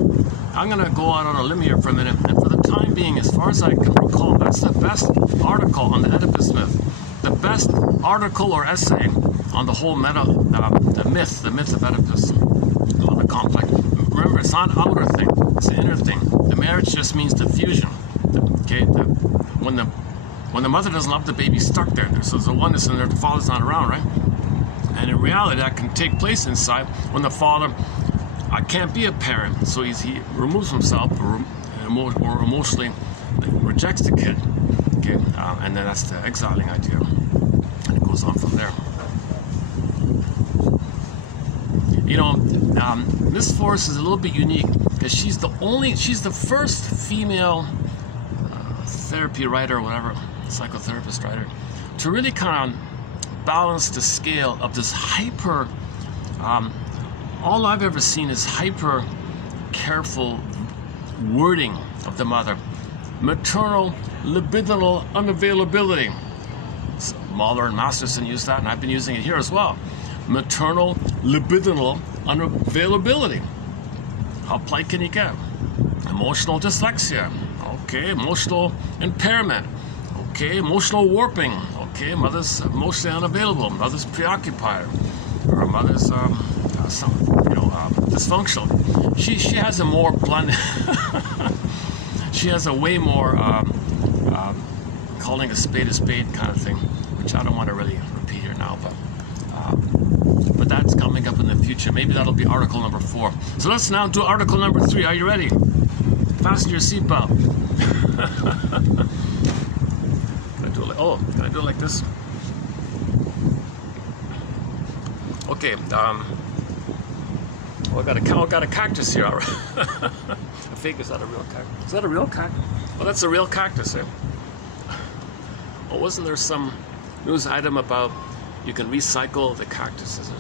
I'm going to go out on a limb here for a minute, and for the time being, as far as I can recall, that's the best article on the Oedipus myth. The best article or essay on the whole the myth of Oedipus, on the complex. Remember, it's not an outer thing, it's an inner thing. The marriage just means the fusion. Okay, when the mother doesn't love the baby, stuck there. So there's a oneness in there, the father's not around, right? And in reality, that can take place inside when the father I can't be a parent, so he removes himself or emotionally rejects the kid. Okay, and then that's the exiling idea, and it goes on from there. You know, Miss Forrest is a little bit unique because she's the first female therapy writer or whatever, psychotherapist writer, to really kind of balance the scale of this hyper, all I've ever seen is hyper careful wording of the mother. Maternal libidinal unavailability. So Mahler and Masterson used that, and I've been using it here as well. Maternal libidinal unavailability. How polite can you get? Emotional dyslexia. Okay, emotional impairment. Okay, emotional warping. Okay, mother's emotionally unavailable. Mother's preoccupied. Or mother's dysfunctional. She has a more blunt. She has a way more calling a spade kind of thing, which I don't want to really repeat here now, but that's coming up in the future. Maybe that'll be article number 4. So let's now do article number 3. Are you ready? Fasten your seatbelt. Can I do it like this? Okay. I got a cactus here. I think, is that a real cactus? Is that a real cactus? Well, that's a real cactus, eh? Well, wasn't there some news item about you can recycle the cactuses?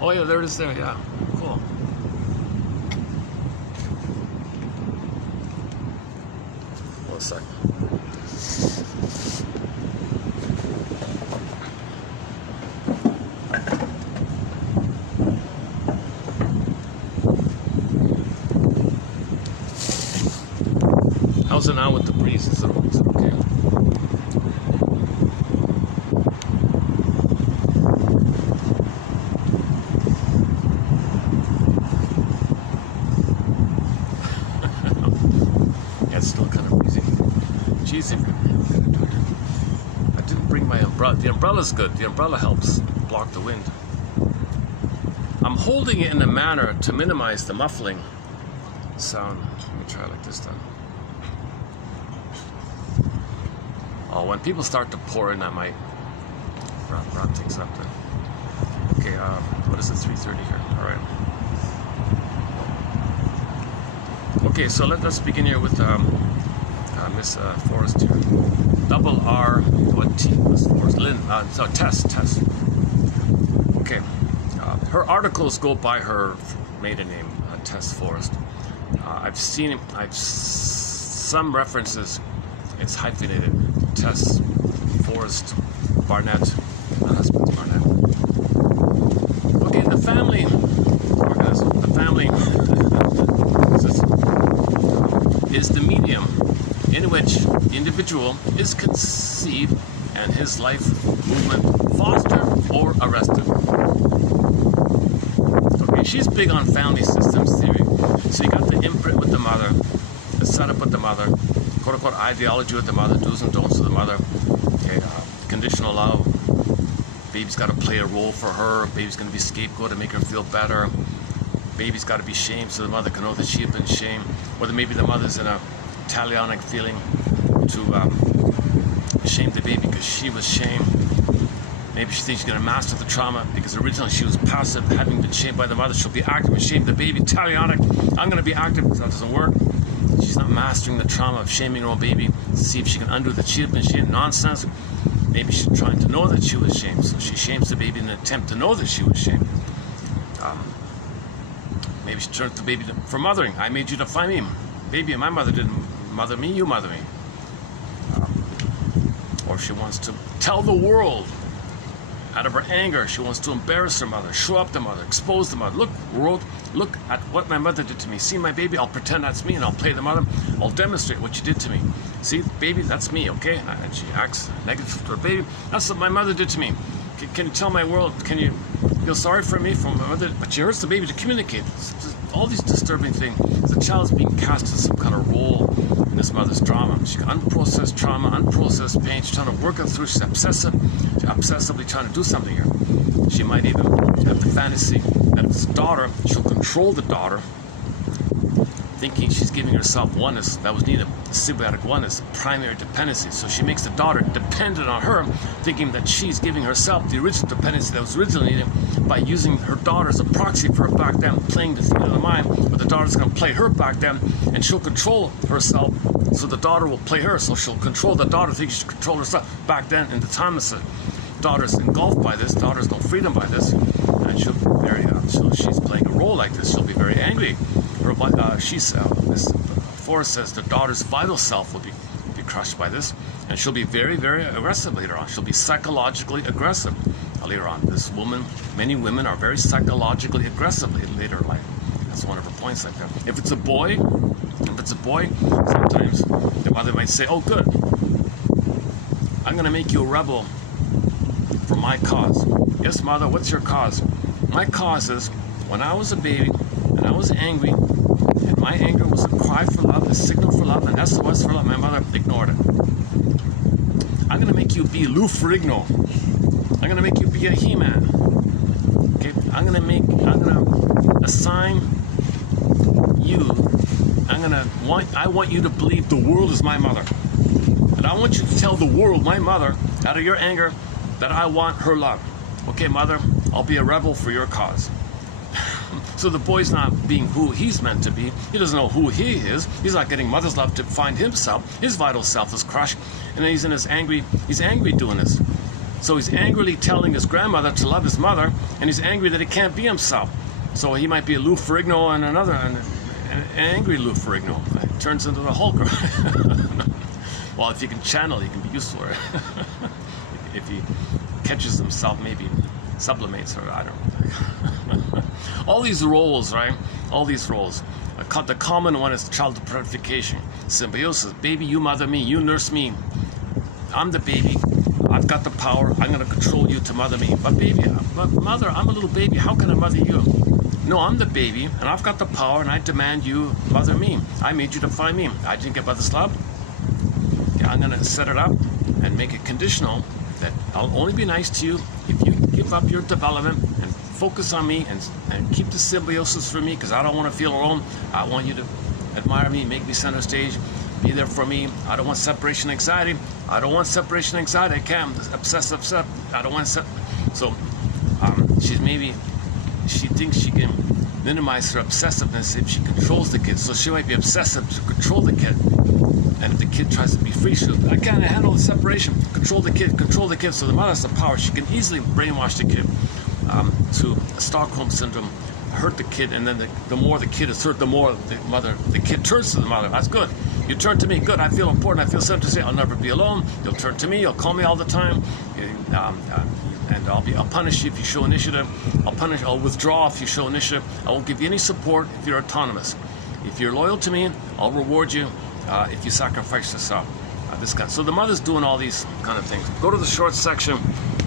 Oh yeah, there it is there, yeah. Cool. One sec. How's it now with the breeze? Is it okay? Yeah, it's still kind of breezy. Jeez, I didn't bring my umbrella. The umbrella's good. The umbrella helps block the wind. I'm holding it in a manner to minimize the muffling sound. Let me try it like this then. Oh, when people start to pour in, I might wrap things up then. Okay, what is it, 3:30 here? All right. Okay, so let's begin here with Miss Forrest here. Double R, what T, Miss Forrest, Lynn, so test. Okay, her articles go by her maiden name, Tess Forrest. I've seen some references, it's hyphenated. Tess Forrest Barnett, my husband's Barnett. Okay, the family organism, is the medium in which the individual is conceived and his life movement fostered or arrested. Okay, she's big on family systems theory. So you got the imprint with the mother, the setup with the mother, quote-unquote ideology with the mother, do's and don'ts with the mother, okay, conditional love, baby's got to play a role for her, baby's going to be scapegoat to make her feel better, baby's got to be shamed so the mother can know that she has been shamed, whether maybe the mother's in a talionic feeling to shame the baby because she was shamed. Maybe she thinks she's going to master the trauma because originally she was passive, having been shamed by the mother. She'll be active and shame the baby, talionic. I'm going to be active because that doesn't work. She's not mastering the trauma of shaming her own baby to see if she can undo that she had been shamed. Nonsense. Maybe she's trying to know that she was shamed, so she shames the baby in an attempt to know that she was shamed. Maybe she turns to the baby for mothering. I made you define me. Baby, my mother didn't mother me, you mother me. Or she wants to tell the world. Out of her anger, she wants to embarrass her mother, show up the mother, expose the mother. Look, world, look at what my mother did to me. See my baby? I'll pretend that's me and I'll play the mother. I'll demonstrate what you did to me. See, baby, that's me, okay? And she acts negative to her baby. That's what my mother did to me. Can you tell my world? Can you feel sorry for me from my mother? But she hurts the baby to communicate. All these disturbing things. The child's being cast in some kind of role in this mother's drama. She's got unprocessed trauma, unprocessed pain. She's trying to work it through. She's obsessive. She's obsessively trying to do something here. She might even have the fantasy And if it's a daughter, she'll control the daughter, thinking she's giving herself oneness. That was needed. Symbiotic oneness, primary dependency. So she makes the daughter dependent on her, thinking that she's giving herself the original dependency that was originally needed by using her daughter as a proxy for her back then, playing the theater of the mind, but the daughter's going to play her back then, and she'll control herself, so the daughter will play her, so she'll control the daughter, thinking she should control herself back then. In the time the daughter's engulfed by this, daughter's no freedom by this, and she'll be very, so she's playing a role like this, she'll be very angry. This Forrest says the daughter's vital self will be crushed by this, and she'll be very, very aggressive later on. She'll be psychologically aggressive later on. This woman, many women are very psychologically aggressive later in life. That's one of her points like that. If it's a boy, sometimes the mother might say, "Oh, good, I'm going to make you a rebel for my cause." "Yes, mother, what's your cause?" "My cause is, when I was a baby and I was angry, and my anger was a cry for love, a signal for love, an SOS for love, my mother ignored it. I'm going to make you be Lou Ferrigno. I'm going to make you be a He-Man. Okay, I'm going to assign you. I want you to believe the world is my mother, and I want you to tell the world, my mother, out of your anger, that I want her love. Okay, mother, I'll be a rebel for your cause." So the boy's not being who he's meant to be. He doesn't know who he is. He's not getting mother's love to find himself. His vital self is crushed, and then he's angry doing this. So he's angrily telling his grandmother to love his mother, and he's angry that he can't be himself. So he might be a Lou Ferrigno and an angry Lou Ferrigno. It turns into the Hulk. Well, if you can channel, he can be useful. If he catches himself, maybe sublimates, or I don't know. All these roles, right? All these roles. The common one is child gratification, symbiosis. Baby, you mother me, you nurse me. I'm the baby. I've got the power. I'm going to control you to mother me. But mother, I'm a little baby. How can I mother you? No, I'm the baby, and I've got the power, and I demand you mother me. I made you to find me. I didn't get mother's love. Okay, I'm going to set it up and make it conditional that I'll only be nice to you if you give up your development and focus on me and keep the symbiosis for me, because I don't want to feel alone. I want you to admire me, make me center stage, be there for me. I don't want separation anxiety. I don't want separation anxiety. I can't. Obsessive. I don't want So she thinks she can minimize her obsessiveness if she controls the kid. So she might be obsessive to control the kid. And if the kid tries to be free, I can't handle the separation. Control the kid. So the mother has the power. She can easily brainwash the kid to Stockholm syndrome, hurt the kid, and then the more the kid is hurt, the more the kid turns to the mother. That's good. You turn to me. Good. I feel important. I feel something to say. I'll never be alone. You'll turn to me. You'll call me all the time. And I'll punish you if you show initiative. I'll withdraw if you show initiative. I won't give you any support if you're autonomous. If you're loyal to me, I'll reward you if you sacrifice yourself. So the mother's doing all these kind of things. Go to the short section,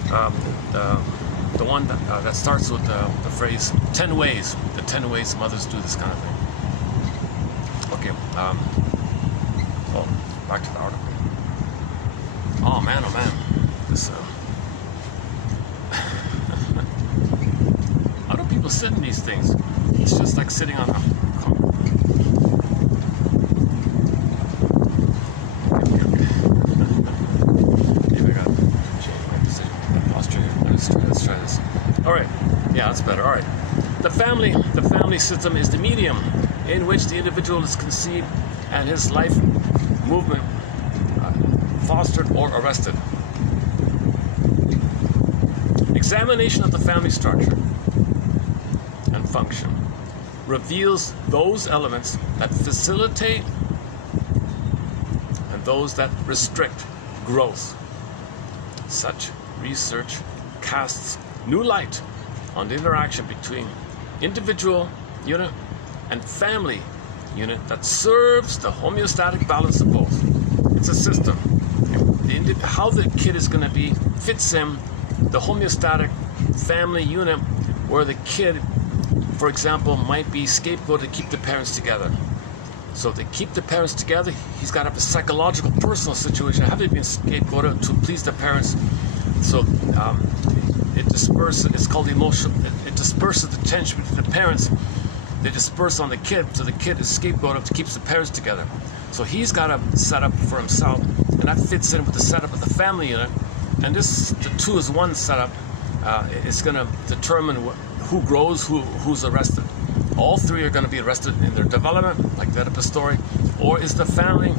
the one that starts with the phrase 10 ways. The 10 ways mothers do this kind of thing. Okay. Back to the article. Oh man. This. How do people sit in these things? It's just like sitting on a. Let's try this. All right. Yeah, that's better. All right. The family system is the medium in which the individual is conceived and his life movement fostered or arrested. Examination of the family structure and function reveals those elements that facilitate and those that restrict growth. Such research casts new light on the interaction between individual unit and family unit that serves the homeostatic balance of both. It's a system. How the kid is going to be fits in the homeostatic family unit, where the kid, for example, might be scapegoat to keep the parents together. So to keep the parents together, he's got to have a psychological, personal situation. Have they been scapegoated to please the parents? So it disperse. It's called emotional. It disperses the tension between the parents. They disperse on the kid, so the kid is scapegoat to keeps the parents together. So he's got a setup for himself, and that fits in with the setup of the family unit. And this, the 2 is 1 setup, is going to determine who grows, who's arrested. All 3 are going to be arrested in their development, like the Oedipus story. Or is the family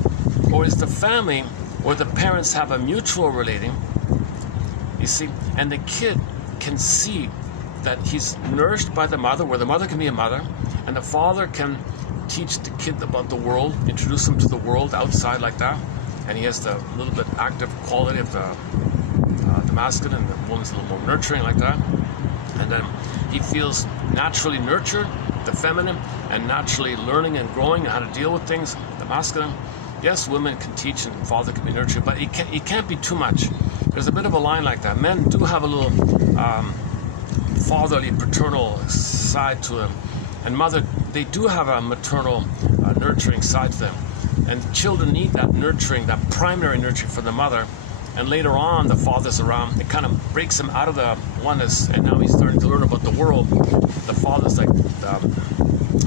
or the parents have a mutual relating, you see, and the kid can see that he's nourished by the mother, where the mother can be a mother, and the father can teach the kid about the world, introduce him to the world outside like that, and he has the little bit active quality of the masculine, and the woman's a little more nurturing like that, and then he feels naturally nurtured, the feminine, and naturally learning and growing how to deal with things, the masculine. Yes, women can teach and father can be nurtured, but it can't be too much. There's a bit of a line like that. Men do have a little fatherly, paternal side to them, and mother, they do have a maternal, nurturing side to them. And children need that nurturing, that primary nurturing from the mother. And later on, the father's around. It kind of breaks him out of the oneness, and now he's starting to learn about the world. The father's like,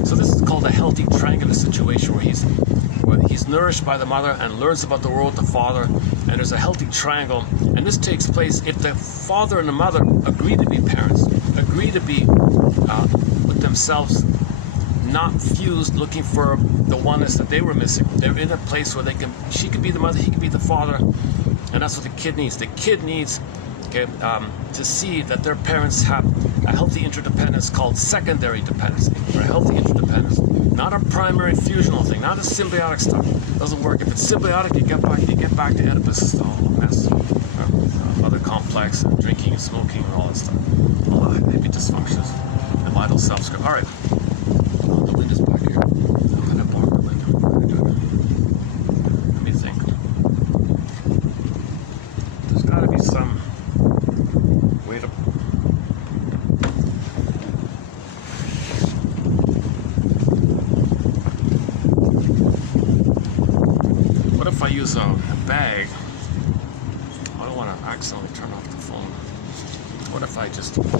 so this is called a healthy triangular situation where he's nourished by the mother and learns about the world with the father, and there's a healthy triangle. And this takes place if the father and the mother agree to be parents, agree to be with themselves, not fused, looking for the oneness that they were missing. They're in a place where she could be the mother, he could be the father, and that's what the kid needs. The kid needs, okay, to see that their parents have a healthy interdependence called secondary dependency, or a healthy interdependence. Not a primary fusional thing, not a symbiotic stuff. Doesn't work. If it's symbiotic, you get back to Oedipus, it's a whole mess. Other complex, and drinking and smoking and all that stuff. Maybe dysfunctions, the vital self-script. All right. Oh, the wind is back here. I'm gonna block the wind. Let me think. There's got to be some way to. What if I use a bag? I don't want to accidentally turn off the phone. What if I just create a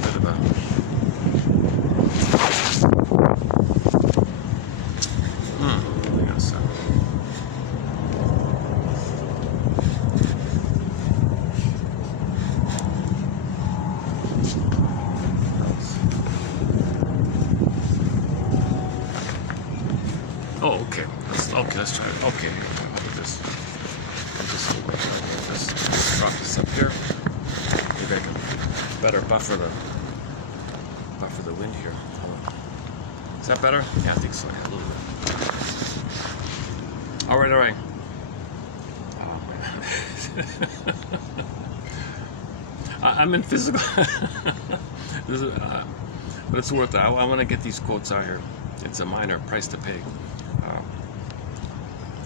bit of a... hang on a second. Oh, okay. Let's try it. Okay, how about this? Just drop this up here. Maybe I can better buffer the wind here. Is that better? Yeah, I think so. Yeah, a little bit. All right. Oh man, I'm in physical. But it's worth it. I want to get these quotes out here. It's a minor price to pay.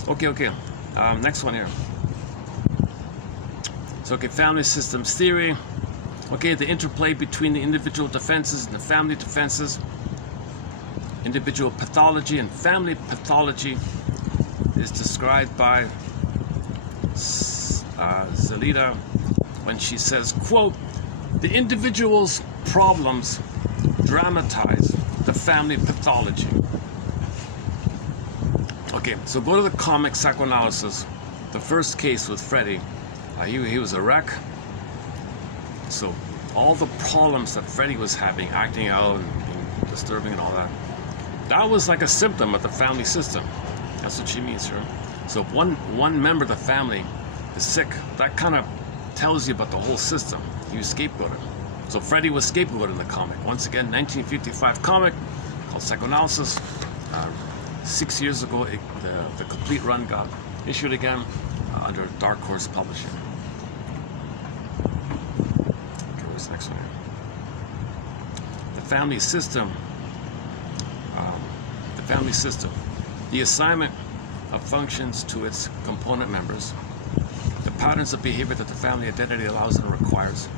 Okay. Next one here. So, okay, family systems theory. Okay, the interplay between the individual defenses and the family defenses. Individual pathology and family pathology is described by Szalita when she says, quote, the individual's problems dramatize the family pathology. Okay, so go to the comic psychoanalysis. The first case with Freddy, he was a wreck. So all the problems that Freddy was having, acting out and being disturbing and all that, that was like a symptom of the family system. That's what she means here. So if one member of the family is sick, that kind of tells you about the whole system. He was scapegoated. So Freddy was scapegoated in the comic. Once again, 1955 comic called Psychoanalysis. 6 years ago, the complete run got issued again under Dark Horse Publishing. Okay, where's the next one here? The family system. The assignment of functions to its component members. The patterns of behavior that the family identity allows and requires.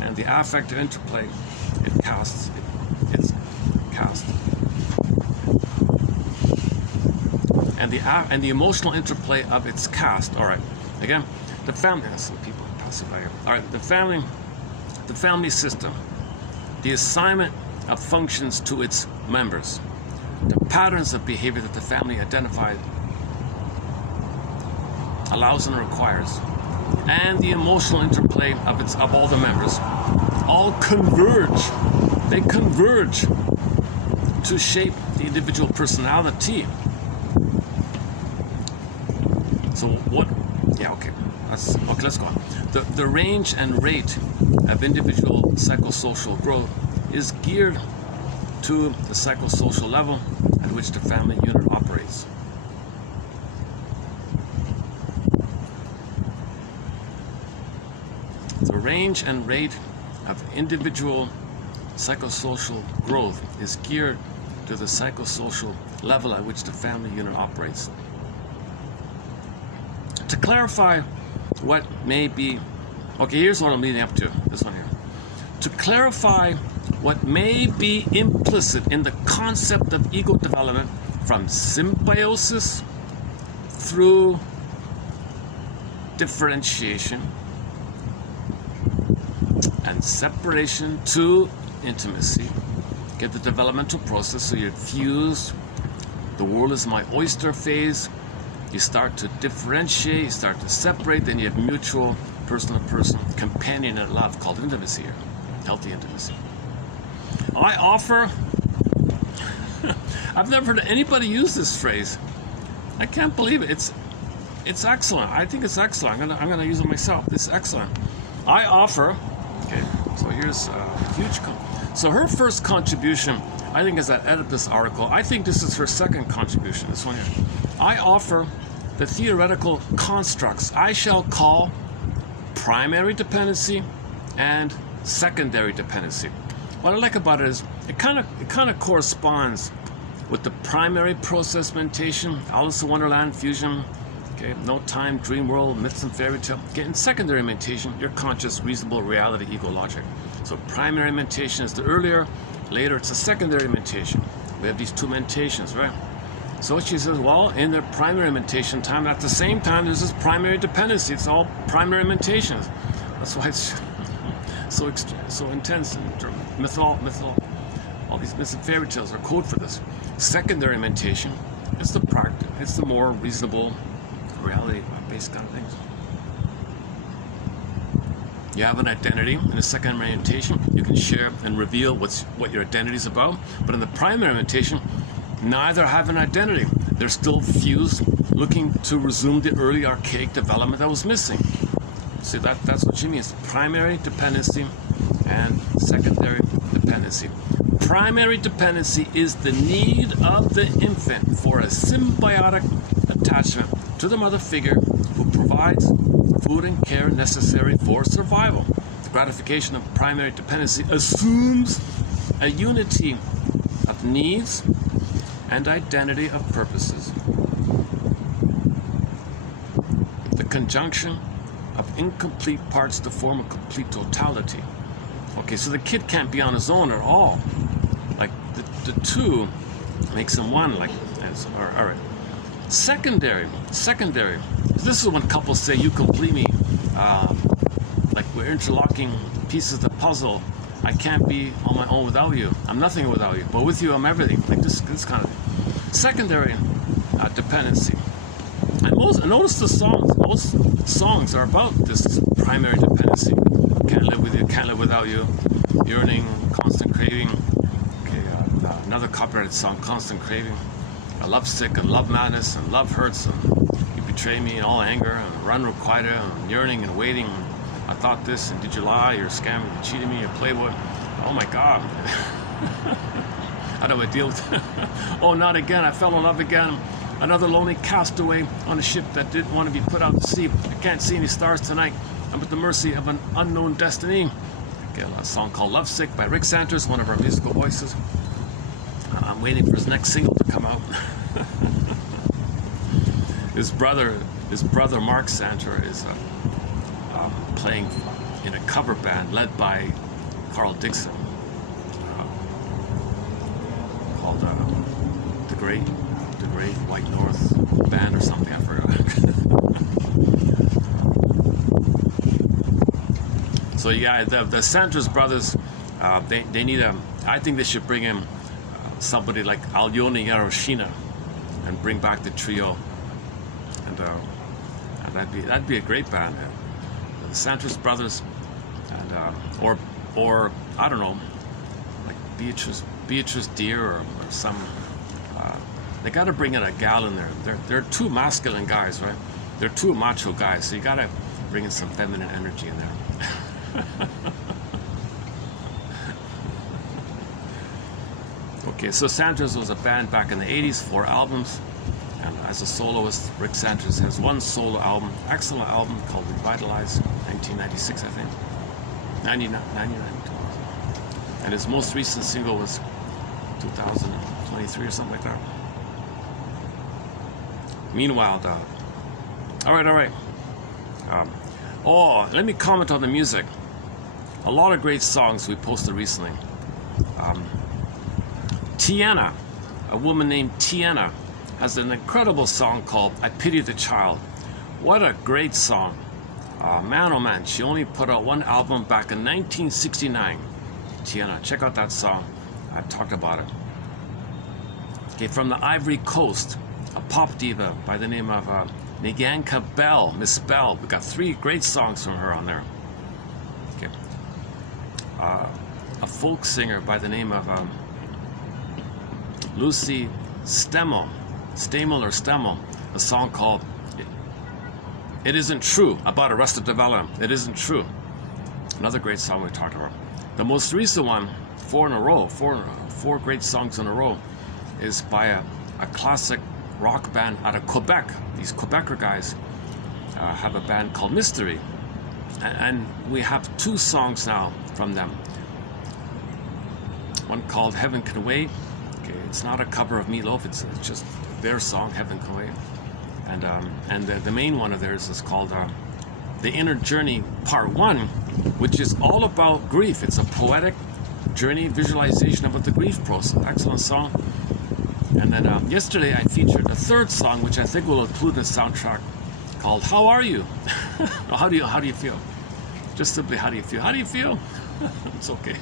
And the affective interplay it's cast. And the emotional interplay of its cast. All right. Again, the family. Some people are let's see if I can. All right, the family system, the assignment of functions to its members, the patterns of behavior that the family identified, allows and requires, and the emotional interplay of all the members, all converge. They converge to shape the individual personality. So what? Yeah, okay. Let's go on. The range and rate of individual psychosocial growth is geared to the psychosocial level at which the family unit operates. The range and rate of individual psychosocial growth is geared to the psychosocial level at which the family unit operates. To clarify what may be, okay, here's what I'm leading up to, this one here. To clarify what may be implicit in the concept of ego development from symbiosis through differentiation and separation to intimacy. Get the developmental process, so you're fused. The world is my oyster phase. You start to differentiate, you start to separate, then you have mutual, person-to-person, companionate love called intimacy here, healthy intimacy. I offer, I've never heard anybody use this phrase. I can't believe it. It's excellent. I think it's excellent. I'm gonna use it myself. It's excellent. I offer, okay, so here's a huge, so her first contribution, I think, is that Oedipus article. I think this is her second contribution, this one here. I offer the theoretical constructs I shall call primary dependency and secondary dependency. What I like about it is it kind of corresponds with the primary process mentation, Alice in Wonderland, fusion, okay, no time, dream world, myths and fairy tale. Getting secondary mentation, your conscious, reasonable reality, ego logic. So primary mentation is the earlier, later it's a secondary mentation. We have these two mentations, right? So she says, well, in their primary mentation time, at the same time, there's this primary dependency. It's all primary mentations. That's why it's so intense and mythol. All these myths and fairy tales are code for this. Secondary mentation, it's the practice. It's the more reasonable, reality-based kind of things. You have an identity in a secondary mentation. You can share and reveal what your identity is about. But in the primary mentation, neither have an identity. They're still fused, looking to resume the early archaic development that was missing. See, that's what she means. Primary dependency and secondary dependency. Primary dependency is the need of the infant for a symbiotic attachment to the mother figure who provides food and care necessary for survival. The gratification of primary dependency assumes a unity of needs and identity of purposes. The conjunction of incomplete parts to form a complete totality. Okay, so the kid can't be on his own at all. Like the two makes him one. Like, all right. Secondary. This is when couples say, "You complete me." Like we're interlocking pieces of the puzzle. I can't be on my own without you. I'm nothing without you, but with you, I'm everything. Like this kind of thing. Secondary dependency. And notice the songs. Most songs are about this primary dependency. Can't live with you, can't live without you. Yearning, constant craving. Okay, another copyrighted song, constant craving. A love sick and love madness and love hurts and you betray me in all anger and run requited and yearning and waiting. I thought this and did you lie? You're scamming, you cheated me, you're playboy. Oh my God. How do I deal with it? Oh, not again. I fell in love again. Another lonely castaway on a ship that didn't want to be put out to sea. I can't see any stars tonight. I'm at the mercy of an unknown destiny. Okay, a song called Lovesick by Rick Santers, one of our musical voices. I'm waiting for his next single to come out. His brother Mark Santer is playing in a cover band led by Carl Dixon, called the Great White North Band or something. I forgot. So yeah, the Santos brothers, they need a. I think they should bring in somebody like Alyona Yaroshina and bring back the trio, and that'd be a great band. The Santos brothers, and or I don't know, like Beatrice Deer or some. They got to bring in a gal in there. They're two masculine guys, right? They're two macho guys, so you got to bring in some feminine energy in there. Okay, so Santos was a band back in the 80s, 4 albums, and as a soloist, Rick Santos has 1 solo album, excellent album called Revitalize, 1996, I think, 99, and his most recent single was 2023 or something like that. Meanwhile, all right. Let me comment on the music. A lot of great songs we posted recently. Tiana, a woman named Tiana, has an incredible song called I Pity the Child. What a great song. Man, oh man, she only put out 1 album back in 1969. Tiana, check out that song. I've talked about it. Okay, from the Ivory Coast, a pop diva by the name of Nyanka Bell, Miss Bell. We got 3 great songs from her on there. Okay. A folk singer by the name of Lucy Stemmel, a song called It Isn't True, about Arrested Development. It Isn't True. Another great song we talked about. The most recent one, 4 in a row, 4 great songs in a row, is by a classic rock band out of Quebec. These Quebecer guys have a band called Mystery, and we have 2 songs now from them. One called Heaven Can Wait. Okay, it's not a cover of Meatloaf, it's just their song, Heaven Can Wait. And the main one of theirs is called The Inner Journey Part 1, which is all about grief. It's a poetic journey, visualization about the grief process. Excellent song. And then yesterday I featured a 3rd song, which I think will include in the soundtrack, called How Are You? How do you feel? Just simply, how do you feel? How do you feel? It's okay.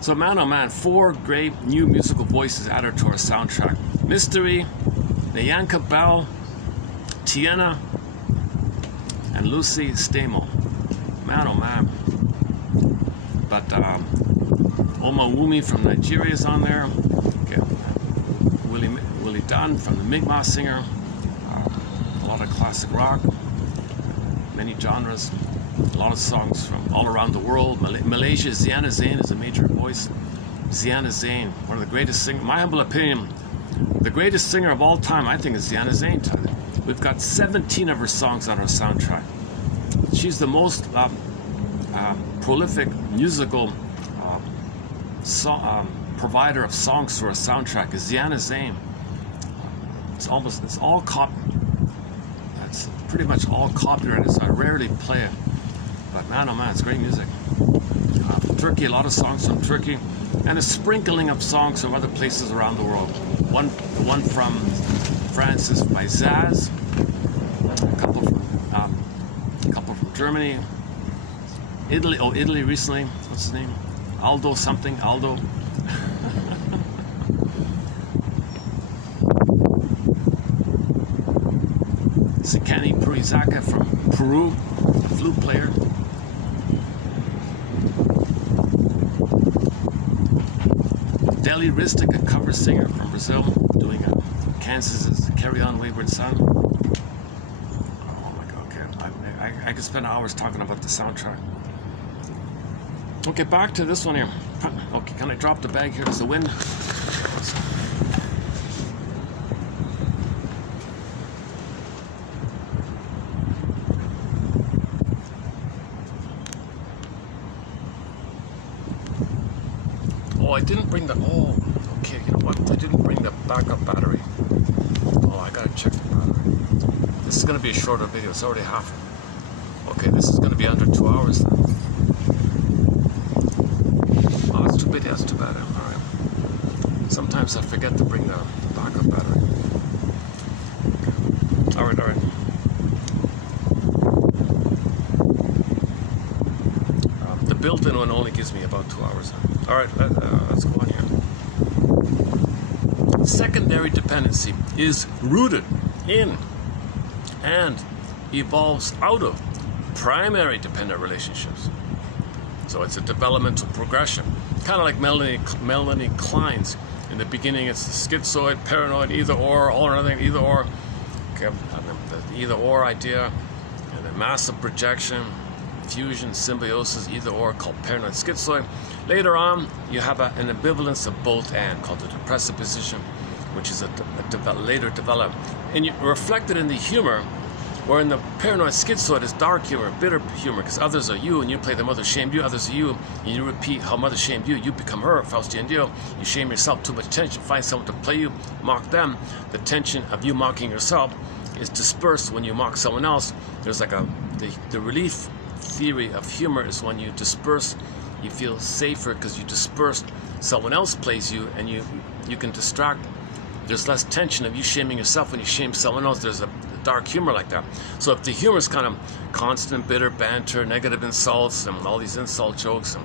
So man, oh man, 4 great new musical voices added to our soundtrack. Mystery, Nyanka Bell, Tiana, and Lucy Stemmel. Man, oh man. But Omawumi from Nigeria is on there. Okay. Willie Dunn from the Mi'kmaq singer. A lot of classic rock, many genres. A lot of songs from all around the world. Malaysia, Ziana Zain is a major voice. Ziana Zain, one of the greatest singers. In my humble opinion, the greatest singer of all time, I think, is Ziana Zain. We've got 17 of her songs on our soundtrack. She's the most prolific musical provider of songs to our soundtrack. Is Ziana Zain. It's pretty much all copyrighted, so I rarely play it. But man, oh man, it's great music. Turkey, a lot of songs from Turkey, and a sprinkling of songs from other places around the world. One from France is by Zaz, a couple from Germany, Italy recently. What's his name? Aldo. Sikani Purizaka from Peru, flute player. Deli Ristic, a cover singer from Brazil, doing Kansas's Carry On Wayward Son. Oh my god, okay. I could spend hours talking about the soundtrack. Okay, back to this one here. Okay, can I drop the bag here? There's the wind. I didn't bring the, okay, you know what, I didn't bring the backup battery. I gotta check the battery. This is gonna be a shorter video, it's already half. Okay, this is gonna be under 2 hours then. Oh, that's too bad, alright. Sometimes I forget to bring the backup battery. Okay. Alright. built-in one only gives me about 2 hours. All right, let's go on here. Secondary dependency is rooted in and evolves out of primary dependent relationships. So it's a developmental progression, kind of like Melanie Klein's. In the beginning, it's the schizoid, paranoid, either or, all or nothing, either or. Okay, the either or idea, and then massive projection, fusion, symbiosis, either or, called paranoid schizoid. Later on, you have an ambivalence of both and, called the depressive position, which is later developed. And you reflected in the humor, where in the paranoid schizoid is dark humor, bitter humor, because others are you, and you play the mother shamed you, others are you, and you repeat how mother shamed you, you become her, Faustian deal. You shame yourself, too much tension, find someone to play you, mock them. The tension of you mocking yourself is dispersed when you mock someone else. There's like the relief theory of humor is when you disperse, you feel safer because you dispersed, someone else plays you, and you can distract. There's less tension of you shaming yourself when you shame someone else. There's a dark humor like that. So if the humor is kind of constant, bitter banter, negative insults, and all these insult jokes, and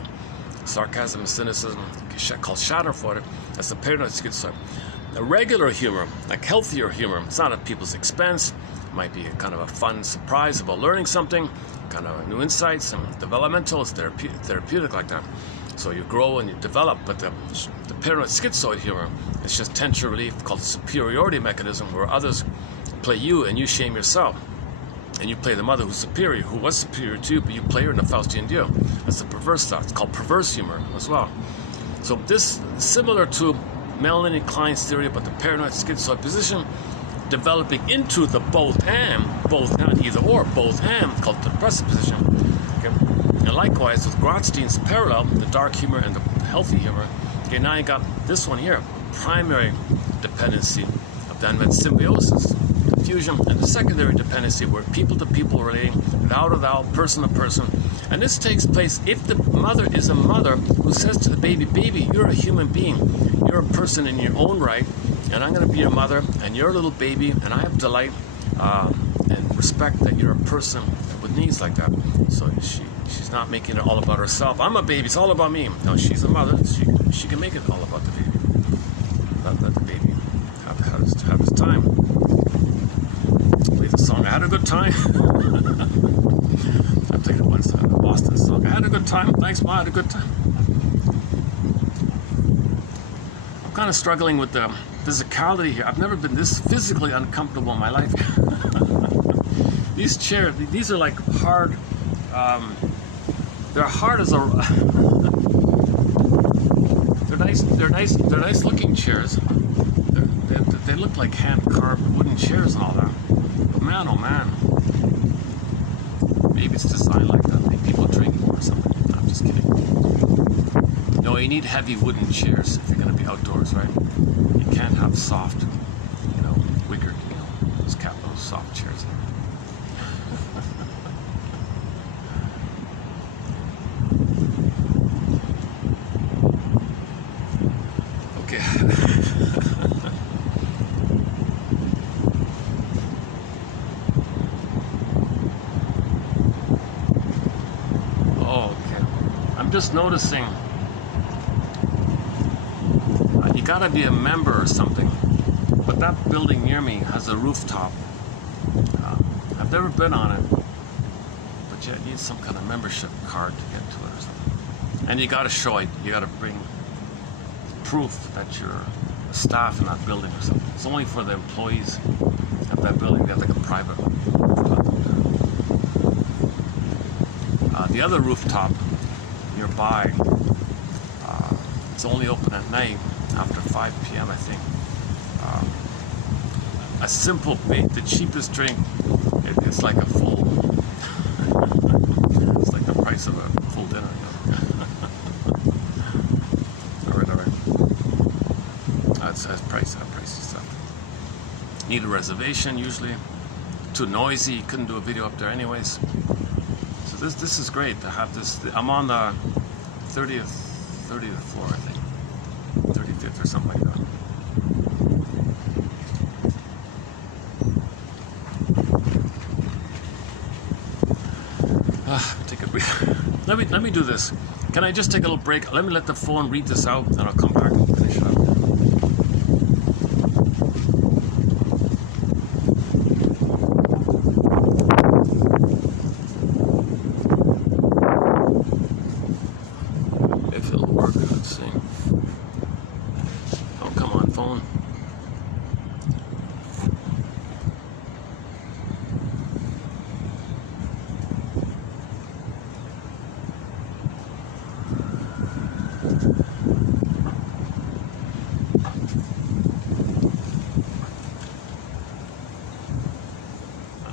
sarcasm and cynicism, called schadenfreude, that's the paranoid schizoid. A regular humor, like healthier humor, it's not at people's expense. It might be a kind of a fun surprise about learning something, kind of new insights, and developmental, it's therapeutic like that. So you grow and you develop, but the paranoid schizoid humor, it's just tension relief, called the superiority mechanism, where others play you and you shame yourself. And you play the mother who's superior, who was superior to you, but you play her in the Faustian deal. That's the perverse stuff. It's called perverse humor as well. So this, similar to Melanie Klein's theory about the paranoid schizoid position, developing into the both and, either or, both and, called the depressive position. Okay? And likewise with Grotstein's parallel, the dark humor and the healthy humor. Okay, now you got this one here, primary dependency of the unmet symbiosis, fusion, and the secondary dependency, where people to people relating, thou to thou, person to person. And this takes place if the mother is a mother who says to the baby, baby, you're a human being, you're a person in your own right, and I'm going to be your mother, and you're a little baby, and I have delight and respect that you're a person with needs like that. So she's not making it all about herself. I'm a baby, it's all about me. No, she's a mother, she can make it all about the baby. Let the baby have his time. Play the song, I had a good time. I played it once, the Boston song, I had a good time, thanks Ma, I had a good time. I'm kind of struggling with the physicality here. I've never been this physically uncomfortable in my life. These chairs, these are like hard, they're hard as a, they're nice looking chairs. They look like hand-carved wooden chairs and all that. But man, oh man. Maybe it's designed like that. Maybe people drink more or something. No, I'm just kidding. No, you need heavy wooden chairs if you're going to be outdoors, right? You can't have soft, wicker, those soft chairs. Okay. I'm just noticing you gotta be a member or something, but that building near me has a rooftop. I've never been on it, but you need some kind of membership card to get to it or something. And you gotta show it, you gotta bring proof that you're a staff in that building or something. It's only for the employees of that building. They have like a private one. The other rooftop nearby, it's only open at night after 5 p.m. I think. A simple bait, the cheapest drink, it's like a full, it's like the price of a full dinner. All right. That's pricey stuff. Need a reservation usually. Too noisy, you couldn't do a video up there anyways. This is great to have this. I'm on the 30th floor, I think. 35th or something like that. Take a breath. Let me do this. Can I just take a little break? Let me let the phone read this out, and I'll come back and finish it up. If it'll work, let's see. Oh, come on, phone.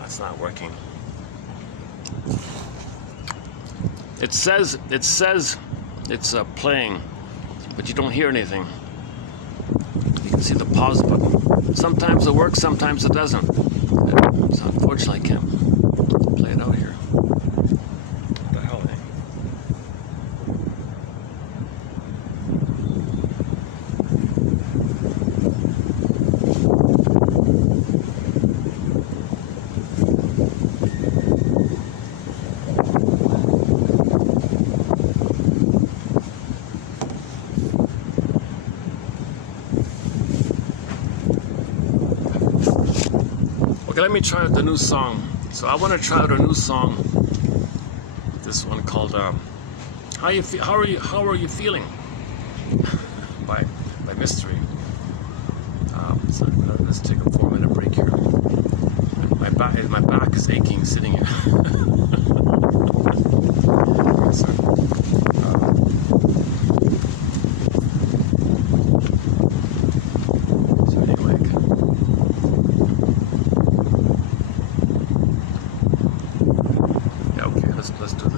It's not working. It says it's playing, but you don't hear anything. You can see the pause button. Sometimes it works, sometimes it doesn't. So unfortunately, I can't play it out here. What the hell, eh? Okay, let me try out the new song. So I want to try out a new song. This one called "How Are You Feeling" by Mystery. So let's take a 4-minute break here. My back is aching sitting here.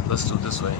Let's do it this way.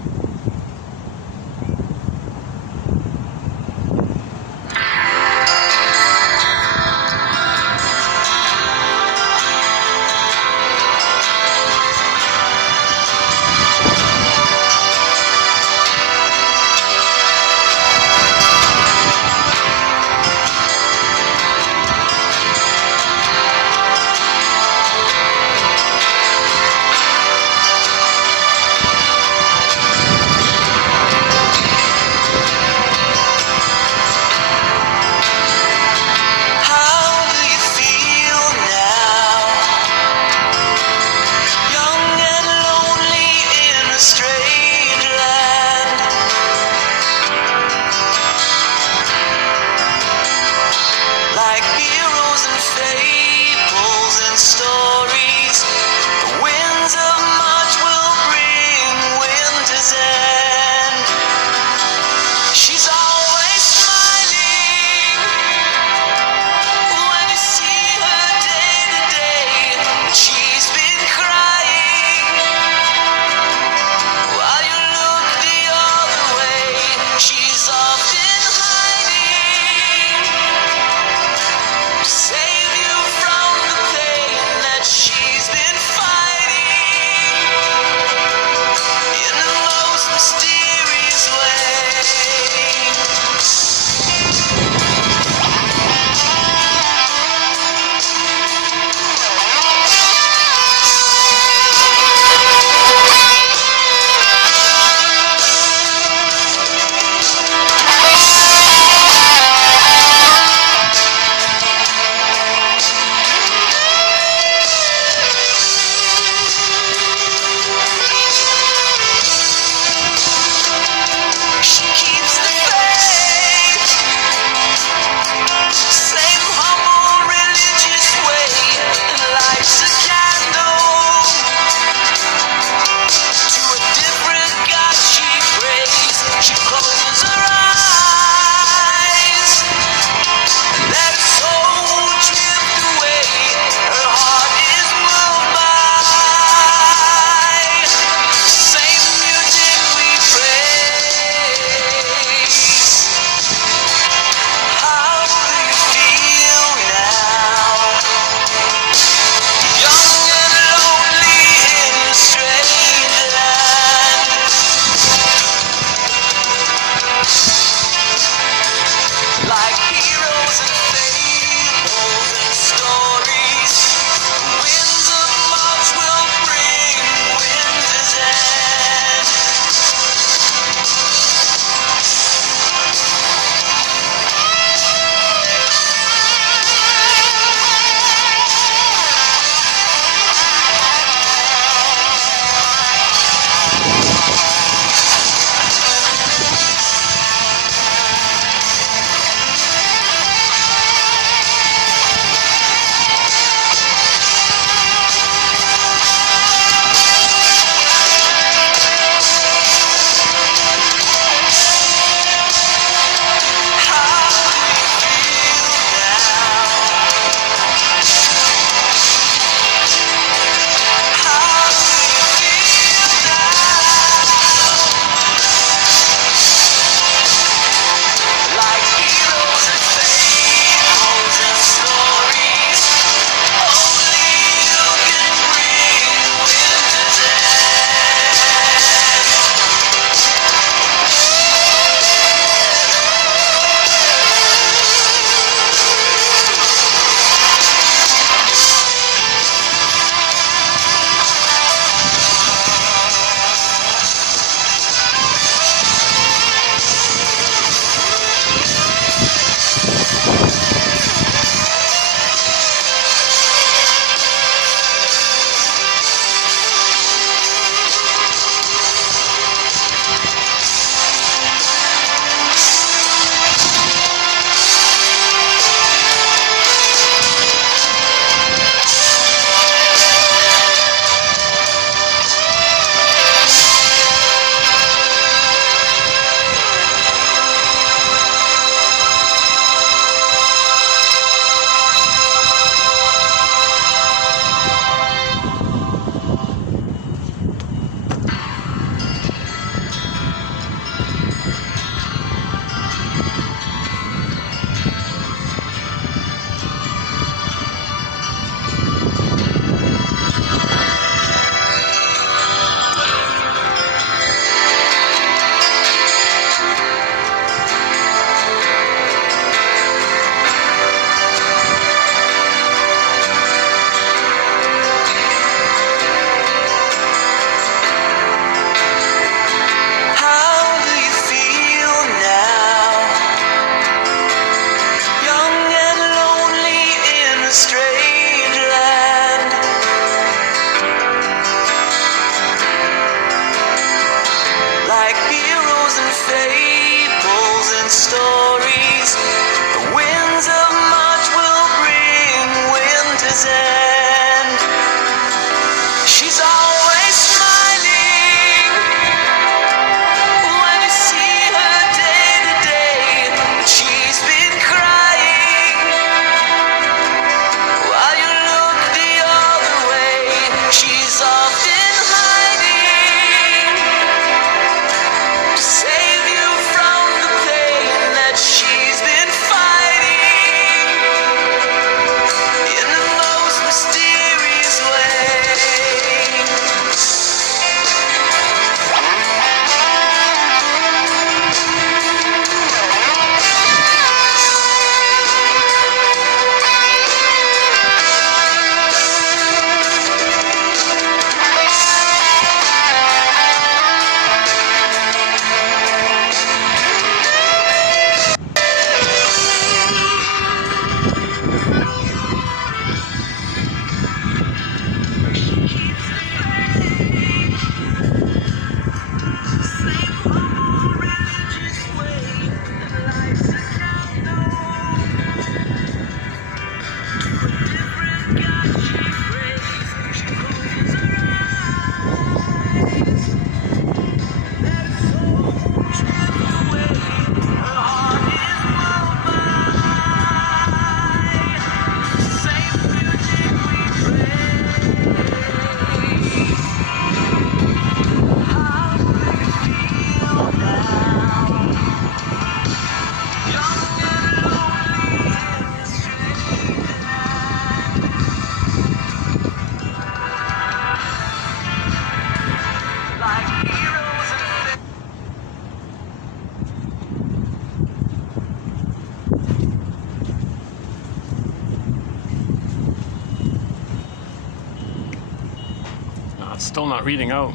still not reading out.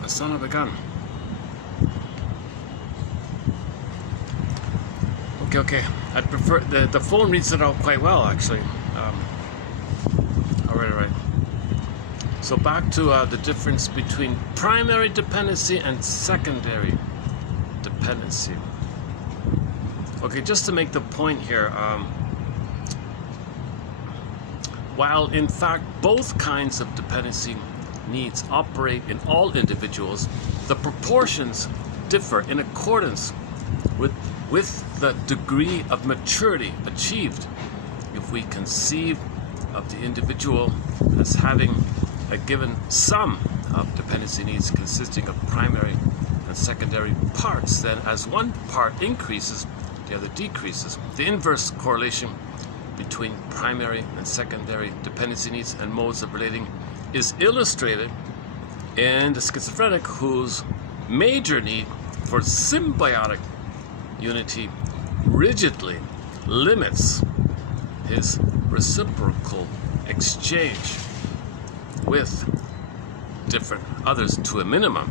The son of a gun. Okay. I'd prefer the phone reads it out quite well, actually. All right. So back to the difference between primary dependency and secondary dependency. Okay, just to make the point here, while in fact both kinds of dependency needs operate in all individuals, the proportions differ in accordance with the degree of maturity achieved. If we conceive of the individual as having a given sum of dependency needs consisting of primary and secondary parts, then as one part increases, the other decreases. The inverse correlation between primary and secondary dependency needs and modes of relating is illustrated in the schizophrenic whose major need for symbiotic unity rigidly limits his reciprocal exchange with different others to a minimum.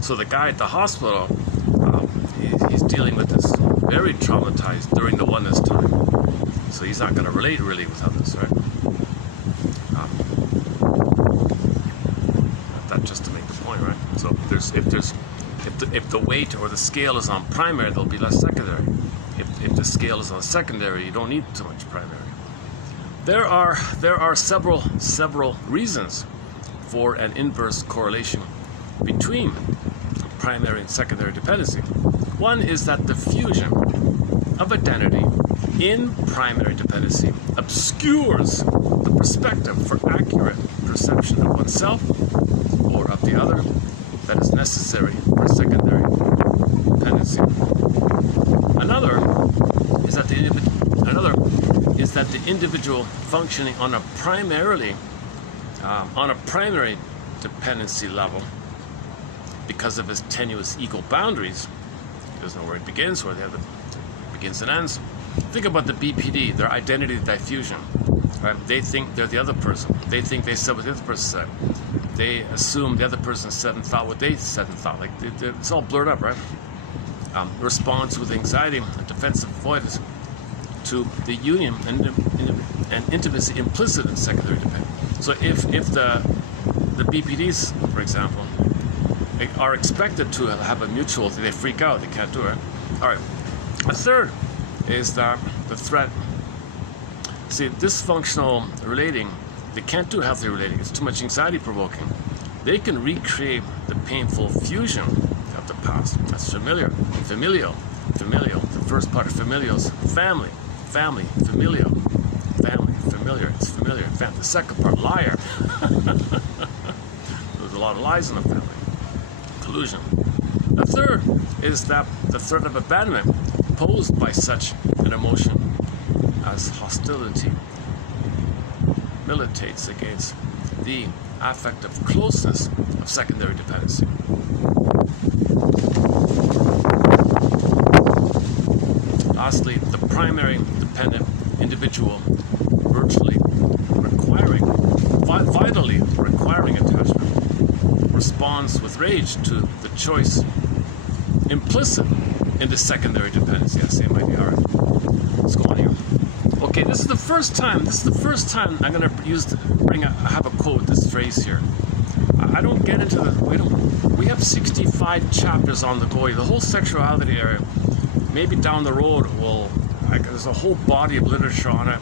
So the guy at the hospital, he's dealing with this very traumatized during the oneness time. So he's not going to relate really with others, right? That just to make the point, right? So if the weight or the scale is on primary, there'll be less secondary. If the scale is on secondary, you don't need too much primary. There are several reasons for an inverse correlation between primary and secondary dependency. One is that the fusion of identity in primary dependency obscures the perspective for accurate perception of oneself or of the other that is necessary for secondary dependency. Another is that the individual functioning on a primary dependency level, because of his tenuous ego boundaries, he doesn't know where it begins, where the other begins and ends. Think about the BPD, their identity diffusion. Right? They think they're the other person. They think they said what the other person said. They assume the other person said and thought what they said and thought. Like it's all blurred up, right? Response with anxiety and defensive avoidance to the union and intimacy implicit in secondary dependence. So if the BPDs, for example, are expected to have a mutuality, they freak out, they can't do it. All right. A third is that the threat. See, dysfunctional relating, they can't do healthy relating. It's too much anxiety provoking. They can recreate the painful fusion of the past. That's familial. The first part of familial is family, familial, familiar. It's familiar. In fact, the second part, liar. There's a lot of lies in the family. Collusion. The third is that the threat of abandonment posed by such an emotion as hostility militates against the affective closeness of secondary dependency. Lastly, the primary dependent individual vitally requiring attachment responds with rage to the choice implicit in the secondary dependency. I say, my dear, all right, let's go on here. Okay, this is the first time I'm going to have a quote with this phrase here. I don't get into we have 65 chapters on the go. The whole sexuality area, maybe down the road, there's a whole body of literature on it.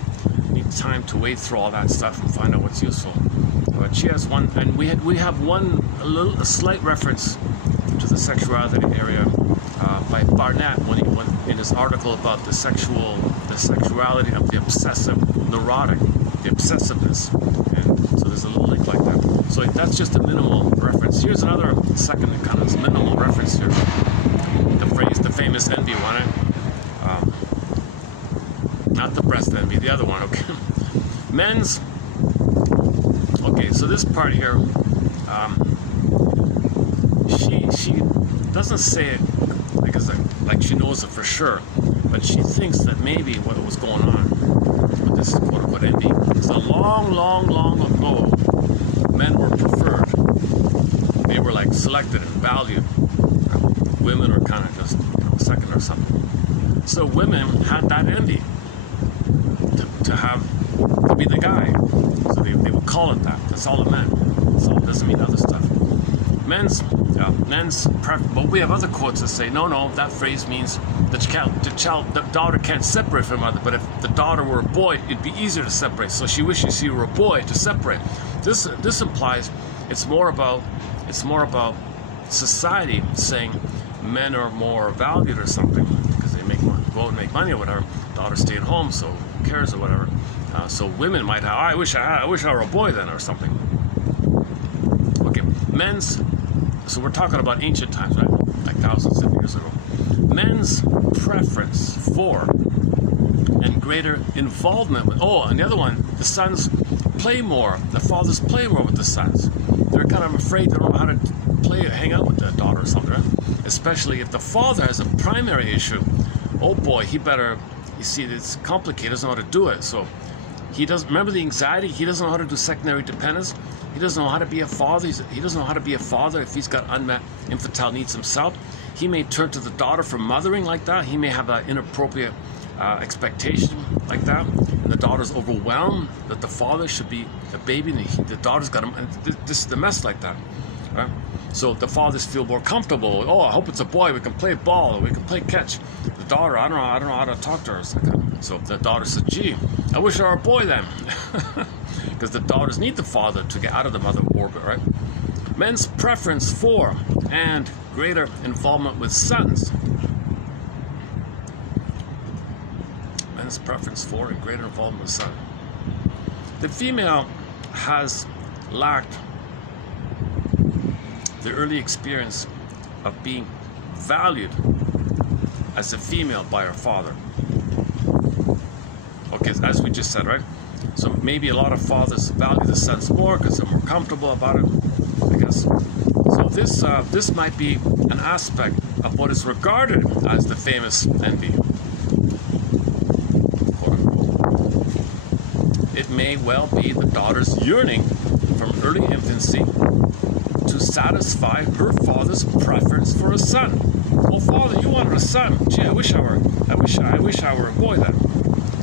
Need time to wade through all that stuff and find out what's useful. But she has one, and we have a slight reference to the sexuality area by Barnett when in his article about the sexuality of the obsessive neurotic, the obsessiveness, and so there's a little link like that. So that's just a minimal reference. Here's another second kind of minimal reference here. The famous envy one, not the breast envy, the other one. Okay, men's. Okay, so this part here, she doesn't say it like she knows it for sure, but she thinks that maybe what was going on with this quote-unquote envy. So long ago, men were preferred. They were like selected and valued. Women were kind of just, second or something. So women had that envy to be the guy. So they would call it that. That's all it meant. So it doesn't mean other stuff. But we have other quotes that say, no, that phrase means the daughter can't separate from mother. But if the daughter were a boy, it'd be easier to separate. So she wishes she were a boy to separate. This implies it's more about society saying men are more valued or something because they go out and make money or whatever. Daughters stay at home, so who cares or whatever. So women might have, I wish I were a boy then or something. Okay, so we're talking about ancient times, right? Like thousands of years ago. Men's preference for and greater involvement with, and the other one, the sons play more. The fathers play more with the sons. They're kind of afraid they don't know how to play or hang out with the daughter or something, right? Especially if the father has a primary issue. Oh boy, he better, you see, it's complicated, he doesn't know how to do it. So he doesn't, remember the anxiety? He doesn't know how to do secondary dependence. He doesn't know how to be a father. He doesn't know how to be a father if he's got unmet infantile needs himself. He may turn to the daughter for mothering like that. He may have an inappropriate expectation like that. And the daughter's overwhelmed that the father should be a baby and the daughter's got him. And this is the mess like that, right? So the fathers feel more comfortable. Oh, I hope it's a boy. We can play ball. Or we can play catch. The daughter, I don't know how to talk to her. So the daughter says, gee, I wish I were a boy then. Because the daughters need the father to get out of the mother orbit, right? Men's preference for and greater involvement with sons. Men's preference for and greater involvement with sons. The female has lacked the early experience of being valued as a female by her father. Okay, as we just said, right? So maybe a lot of fathers value the sons more because they're more comfortable about it, I guess. So this might be an aspect of what is regarded as the famous envy, quote unquote. It may well be the daughter's yearning from early infancy to satisfy her father's preference for a son. Oh, father, you wanted a son. Gee, I wish I were a boy then.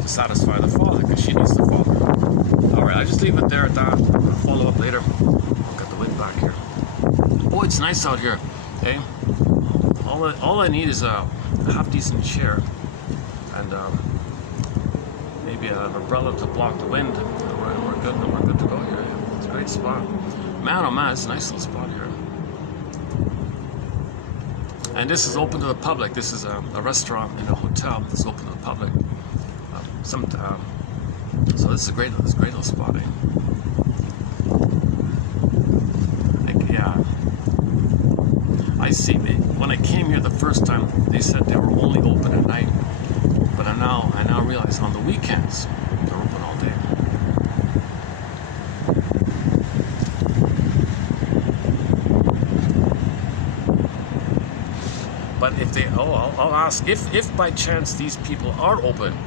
To satisfy the father, because she needs the father. All right, I just leave it there at that. I'll follow up later. Got the wind back here. Oh, it's nice out here. Okay. All I need is a half-decent chair and maybe an umbrella to block the wind, and we're good to go here. It's a great spot. Man, oh man, it's a nice little spot here. And this is open to the public. This is a restaurant in a hotel that's open to the public. So this is a great little spot. Yeah, I see. When I came here the first time, they said they were only open at night, but I now realize on the weekends they're open all day. But if they, I'll ask if by chance these people are open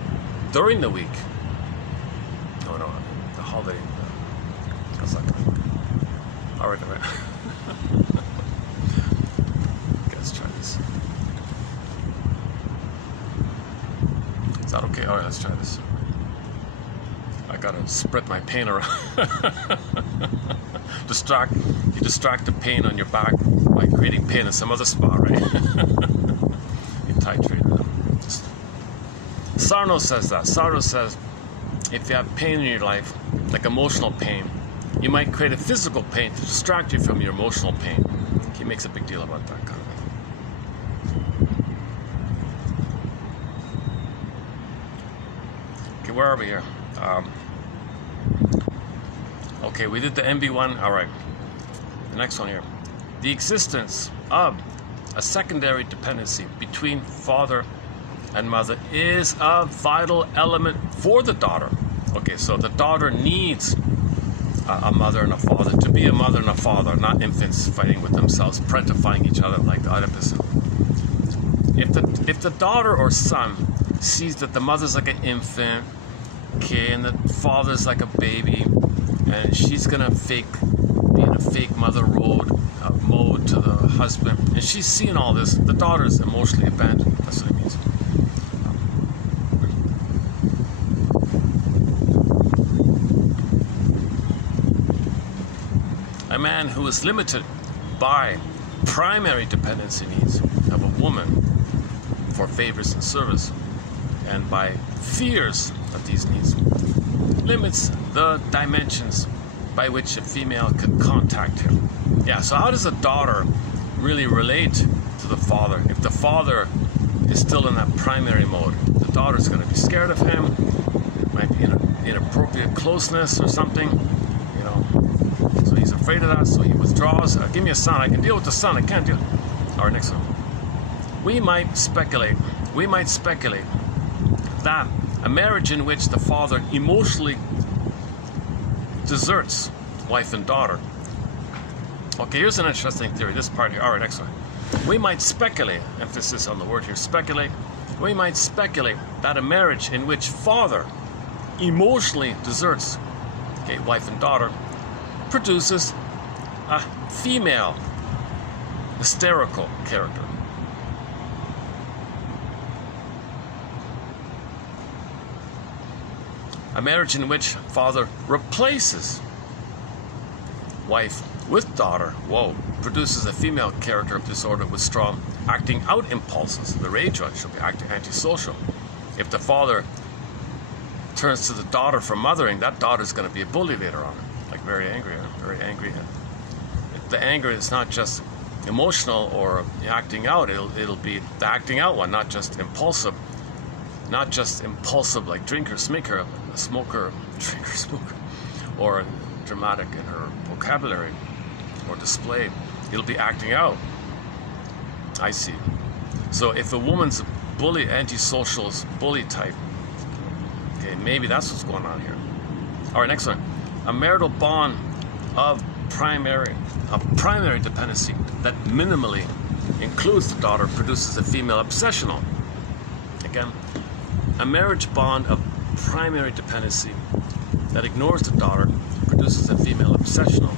during the week. No, the holiday. That's not good. All right. Okay, let's try this. Is that okay? All right, let's try this. I gotta spread my pain around. You distract the pain on your back by creating pain in some other spot, right? You titrate it. Sarno says that. Sarno says if you have pain in your life, like emotional pain, you might create a physical pain to distract you from your emotional pain. He makes a big deal about that kind of thing. Okay, where are we here? Okay, we did the MB one. All right. The next one here. The existence of a secondary dependency between father and mother is a vital element for the daughter. Okay, so the daughter needs a mother and a father to be a mother and a father, not infants fighting with themselves, parentifying each other like the Oedipus. If the daughter or son sees that the mother's like an infant, Okay, and the father's like a baby, and she's gonna be in a fake mother mode to the husband, and she's seeing all this. The daughter's emotionally abandoned. That's what it means. A man who is limited by primary dependency needs of a woman for favors and service, and by fears of these needs, limits the dimensions by which a female can contact him. Yeah, so how does a daughter really relate to the father? If the father is still in that primary mode, the daughter's going to be scared of him. It might be inappropriate closeness or something, you know. So he's afraid of that, so he withdraws. Give me a son. I can deal with the son. I can't deal. All right, next one. We might speculate that a marriage in which the father emotionally deserts wife and daughter. Okay, here's an interesting theory. This part here. All right, next one. We might speculate, emphasis on the word here, speculate. We might speculate that a marriage in which father emotionally deserts, okay, wife and daughter, produces a female hysterical character. A marriage in which father replaces wife with daughter, produces a female character of disorder with strong acting out impulses. The rage one should be acting antisocial. If the father turns to the daughter for mothering, that daughter is going to be a bully later on, like very angry. The anger is not just emotional or acting out, it'll be the acting out one, not just impulsive like drinker, smoker, or dramatic in her vocabulary or display. It'll be acting out. I see. So if a woman's a bully, antisocial, bully type, okay, maybe that's what's going on here. All right, next one. A marital bond of primary dependency that minimally includes the daughter produces a female obsessional. Again, a marriage bond of primary dependency that ignores the daughter produces a female obsessional.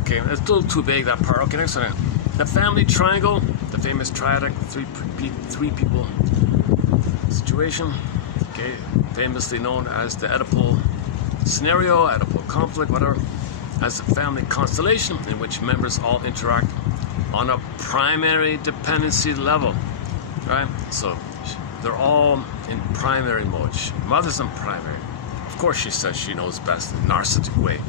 Okay, it's a little too vague, that part. Okay, next one. The family triangle, the famous triadic, three people situation, okay, famously known as the Oedipal scenario, Oedipal conflict, whatever, as a family constellation in which members all interact on a primary dependency level, right? So they're all in primary mode. Mother's in primary. Of course, she says she knows best in a narcissistic way.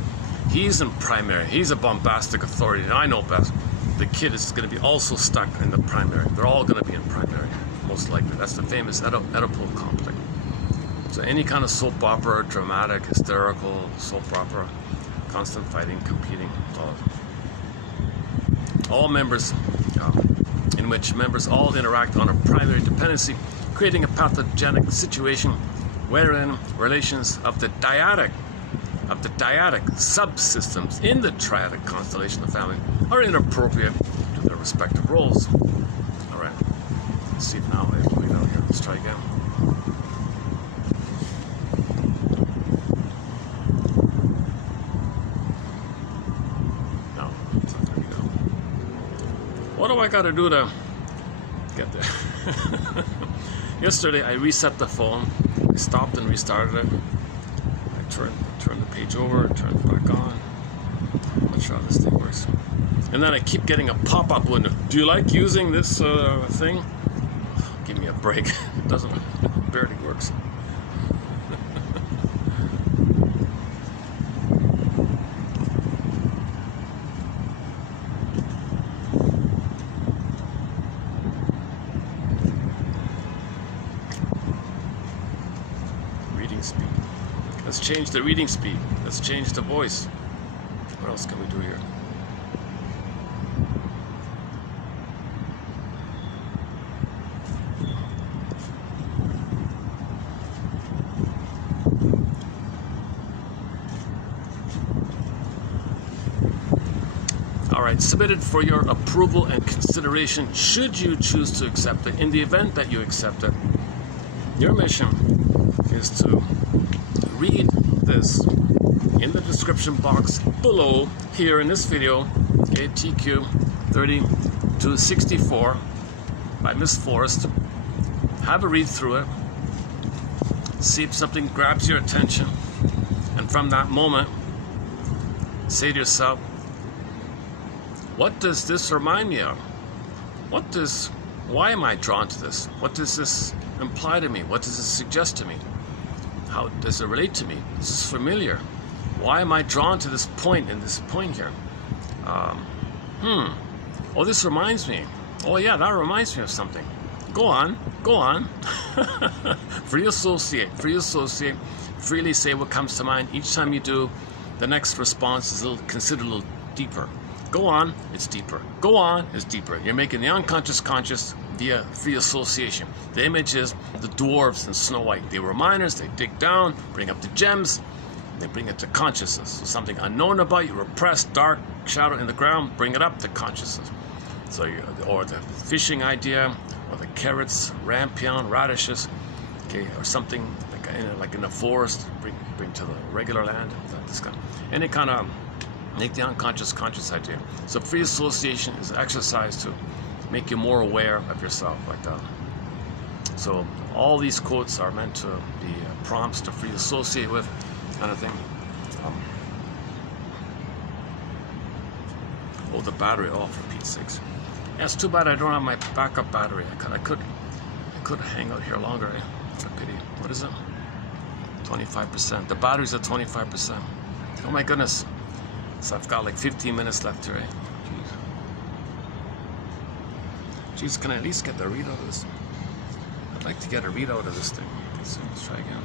He's in primary. He's a bombastic authority, and I know best. The kid is going to be also stuck in the primary. They're all going to be in primary, most likely. That's the famous Oedipal conflict. So any kind of soap opera, dramatic, hysterical soap opera, constant fighting, competing, all members, in which members all interact on a primary dependency, creating a pathogenic situation wherein relations of the dyadic subsystems in the triadic constellation of the family are inappropriate to their respective roles. All right, let's see now. What we got here? Let's try again. No, it's not going to go. What do I got to do to get there? Yesterday, I reset the phone. I stopped and restarted it. I turned the page over, turned it back on. I'm not sure how this thing works. And then I keep getting a pop-up window. Do you like using this thing? Give me a break. It doesn't, it barely works. Reading speed. Let's change the reading speed. Let's change the voice. What else can we do here? right, submitted for your approval and consideration should you choose to accept it. In the event that you accept it, your mission is to read this in the description box below here in this video, TQ 3264 by Miss Forrest. Have a read through it, see if something grabs your attention, and from that moment, say to yourself, what does this remind me of? Why am I drawn to this? What does this imply to me? What does this suggest to me? How does it relate to me? This is familiar. Why am I drawn to this point and this point here? Oh, this reminds me. Oh yeah, that reminds me of something. Go on. Free associate. Freely say what comes to mind. Each time you do, the next response is considered a little deeper. Go on, it's deeper. Go on, it's deeper. You're making the unconscious conscious via free association. The image is the dwarves in Snow White. They were miners, they dig down, bring up the gems, they bring it to consciousness. So something unknown about you, repressed, dark shadow in the ground, bring it up to consciousness. So or the fishing idea, or the carrots, rampion, radishes, okay, or something like in the forest, bring to the regular land. This kind, any kind of make the unconscious conscious idea. So free association is an exercise to make you more aware of yourself, like that. So all these quotes are meant to be prompts to free associate with, kind of thing. Oh, the battery off, for Pete's sakes. Yeah, it's too bad I don't have my backup battery. I could hang out here longer. What a pity. What is it? 25%. The battery's at 25%. Oh my goodness. So I've got like 15 minutes left here. Jeez, can I at least get the readout of this? I'd like to get a readout of this thing. Let's try again.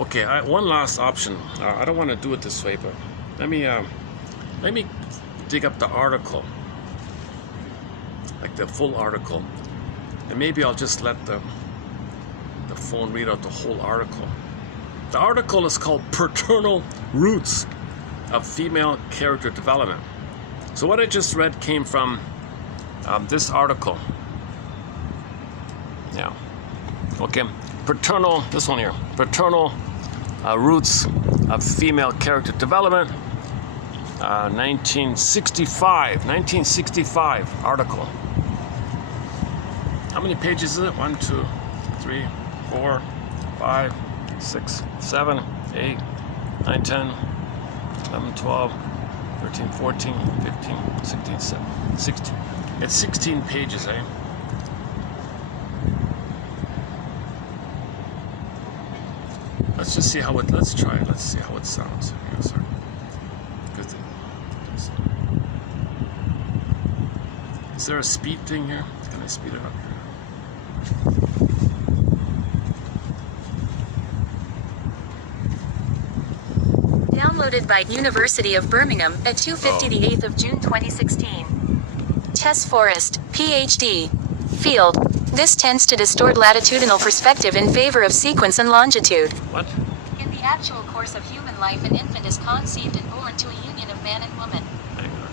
Okay, one last option. I don't want to do it this way, but let me dig up the article, like the full article, and maybe I'll just let the phone read out the whole article. The article is called Paternal Roots of Female Character Development. So what I just read came from this article. Yeah. Okay. This one here. Paternal Roots of Female Character Development. 1965 article. How many pages is it? 1, 2, 3, 4, 5, 6, 7, 8, 9, 10, 11, 12, 13, 14, 15, 16, 17, 16. It's 16 pages, eh? Let's just see how it, let's try it. Let's see how it sounds. Yes, sir. Is there a speed thing here? Can I speed it up here? Downloaded by University of Birmingham at 2:50 the 8th of June 2016. Tess Forrest, PhD. Field. This tends to distort latitudinal perspective in favor of sequence and longitude. What? In the actual course of human life, an infant is conceived and born to a union of man and woman. Hang on.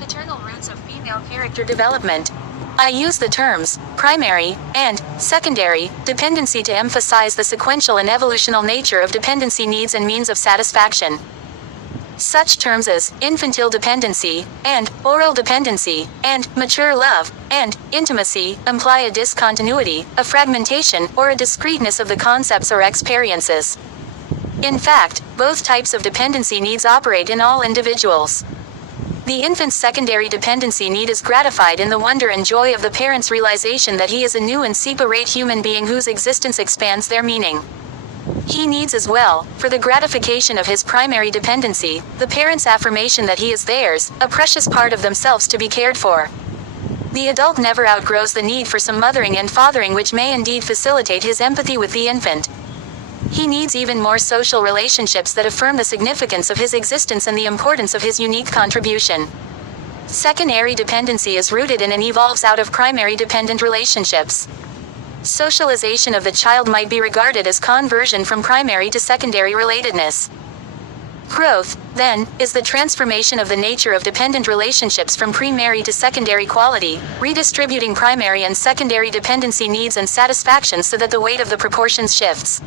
Paternal roots of female character development. I use the terms primary and secondary dependency to emphasize the sequential and evolutional nature of dependency needs and means of satisfaction. Such terms as infantile dependency and oral dependency and mature love and intimacy imply a discontinuity, a fragmentation, or a discreteness of the concepts or experiences. In fact, both types of dependency needs operate in all individuals. The infant's secondary dependency need is gratified in the wonder and joy of the parent's realization that he is a new and separate human being whose existence expands their meaning. He needs as well, for the gratification of his primary dependency, the parent's affirmation that he is theirs, a precious part of themselves to be cared for. The adult never outgrows the need for some mothering and fathering, which may indeed facilitate his empathy with the infant. He needs even more social relationships that affirm the significance of his existence and the importance of his unique contribution. Secondary dependency is rooted in and evolves out of primary dependent relationships. Socialization of the child might be regarded as conversion from primary to secondary relatedness. Growth, then, is the transformation of the nature of dependent relationships from primary to secondary quality, redistributing primary and secondary dependency needs and satisfactions so that the weight of the proportions shifts.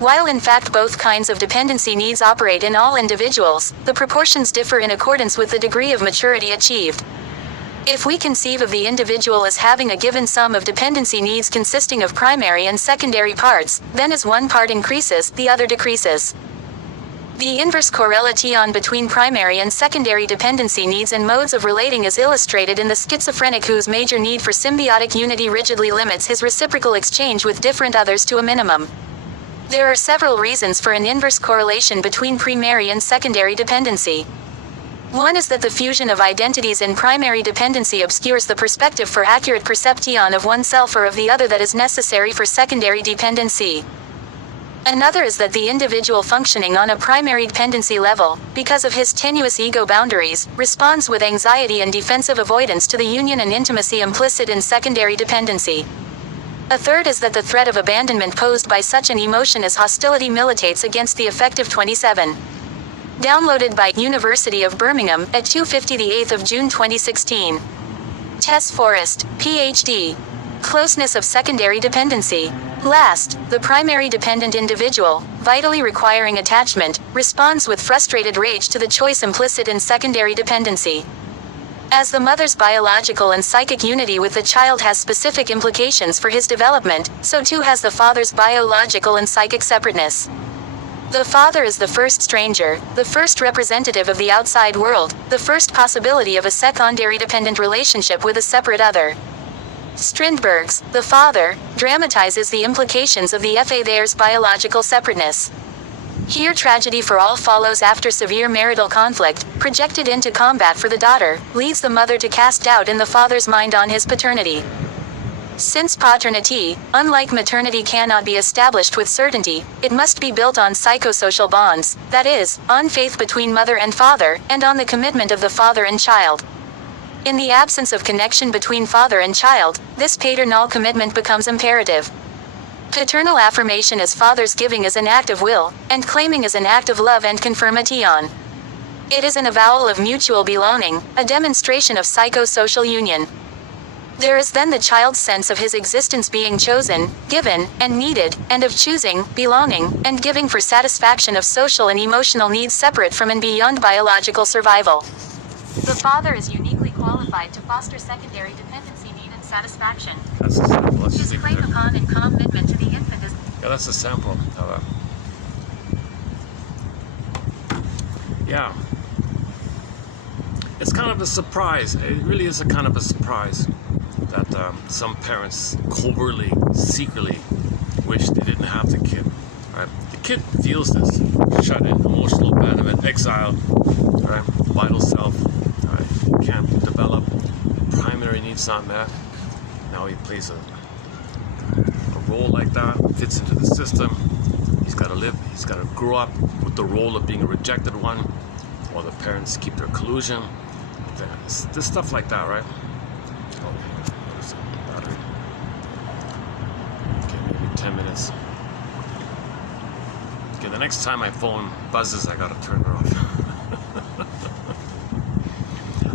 While in fact both kinds of dependency needs operate in all individuals, the proportions differ in accordance with the degree of maturity achieved. If we conceive of the individual as having a given sum of dependency needs consisting of primary and secondary parts, then as one part increases, the other decreases. The inverse correlation between primary and secondary dependency needs and modes of relating is illustrated in the schizophrenic whose major need for symbiotic unity rigidly limits his reciprocal exchange with different others to a minimum. There are several reasons for an inverse correlation between primary and secondary dependency. One is that the fusion of identities in primary dependency obscures the perspective for accurate perception of oneself or of the other that is necessary for secondary dependency. Another is that the individual functioning on a primary dependency level, because of his tenuous ego boundaries, responds with anxiety and defensive avoidance to the union and intimacy implicit in secondary dependency. A third is that the threat of abandonment posed by such an emotion as hostility militates against the effective 27. Downloaded by University of Birmingham at 2:50 the 8th of June 2016. Tess Forrest, Ph.D. Closeness of secondary dependency. Last, the primary dependent individual, vitally requiring attachment, responds with frustrated rage to the choice implicit in secondary dependency. As the mother's biological and psychic unity with the child has specific implications for his development, so too has the father's biological and psychic separateness. The father is the first stranger, the first representative of the outside world, the first possibility of a secondary dependent relationship with a separate other. Strindberg's The Father dramatizes the implications of the father's biological separateness. Here tragedy for all follows after severe marital conflict, projected into combat for the daughter, leads the mother to cast doubt in the father's mind on his paternity. Since paternity, unlike maternity, cannot be established with certainty, it must be built on psychosocial bonds, that is, on faith between mother and father, and on the commitment of the father and child. In the absence of connection between father and child, this paternal commitment becomes imperative. Paternal affirmation as father's giving is an act of will, and claiming is an act of love and confirmation. It is an avowal of mutual belonging, a demonstration of psychosocial union. There is then the child's sense of his existence being chosen, given, and needed, and of choosing, belonging, and giving for satisfaction of social and emotional needs separate from and beyond biological survival. The father is uniquely qualified to foster secondary dependency need and satisfaction. That's a sample. His claim upon and commitment to the infant is... Yeah, that's a sample. Yeah. It's kind of a surprise. It really is a kind of a surprise that some parents covertly, secretly wish they didn't have the kid. Right? The kid feels this, shut in, emotional abandonment, exile, right? Vital self, right? Can't develop, primary needs not met. Now he plays a role like that, fits into the system. He's got to live, he's got to grow up with the role of being a rejected one, while the parents keep their collusion. This stuff like that, right? Okay, there's a battery. Okay, maybe 10 minutes. Okay, the next time my phone buzzes, I gotta turn it off.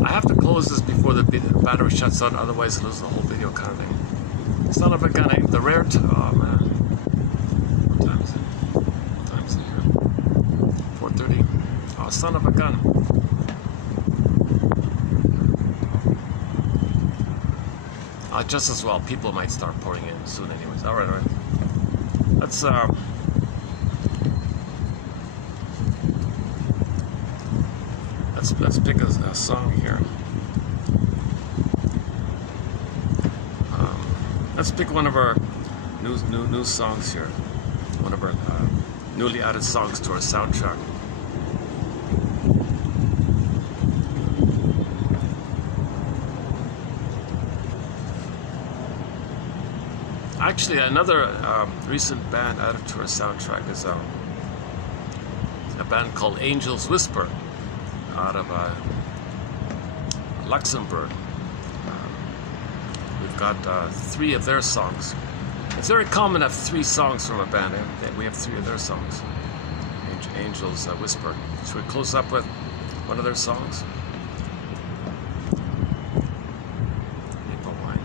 I have to close this before the battery shuts out, otherwise I lose the whole video kind of thing. Son of a gun, the rare oh man. What time is it? What time is it here? 4:30? Oh, son of a gun. Just as well, people might start pouring in soon anyways. Alright. Let's pick a song here. Let's pick one of our new songs here. One of our newly added songs to our soundtrack. Actually, another recent band added to our soundtrack is a band called Angel's Whisper out of Luxembourg. We've got 3 of their songs. It's very common to have 3 songs from a band, and we have 3 of their songs. Angel's Whisper. Should we close up with one of their songs? Maple wine.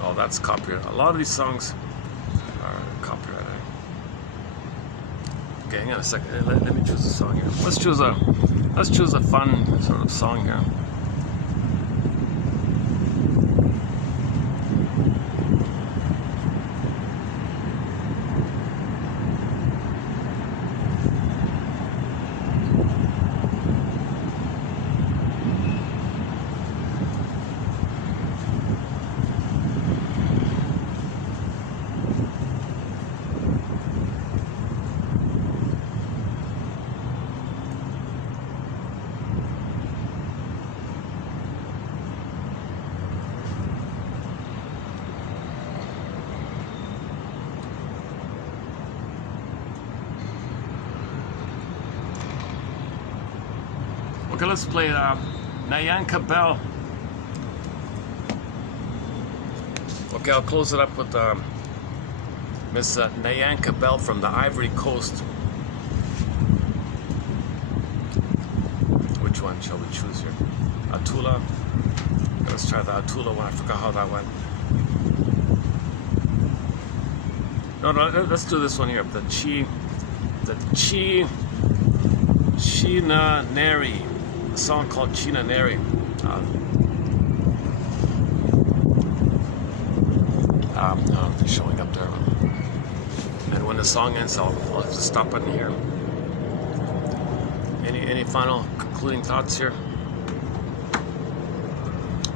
Oh, that's copyright. A lot of these songs are copyrighted. Okay, hang on a second. Let me choose a song here. Let's choose a fun sort of song here. Okay, let's play Nyanka Bell. Okay, I'll close it up with Miss Nyanka Bell from the Ivory Coast. Which one shall we choose here? Atula. Let's try the Atula one. I forgot how that went. No, let's do this one here. The China Neri. A song called China Neri. They're showing up there. And when the song ends, I'll just stop it in here. Any final concluding thoughts here?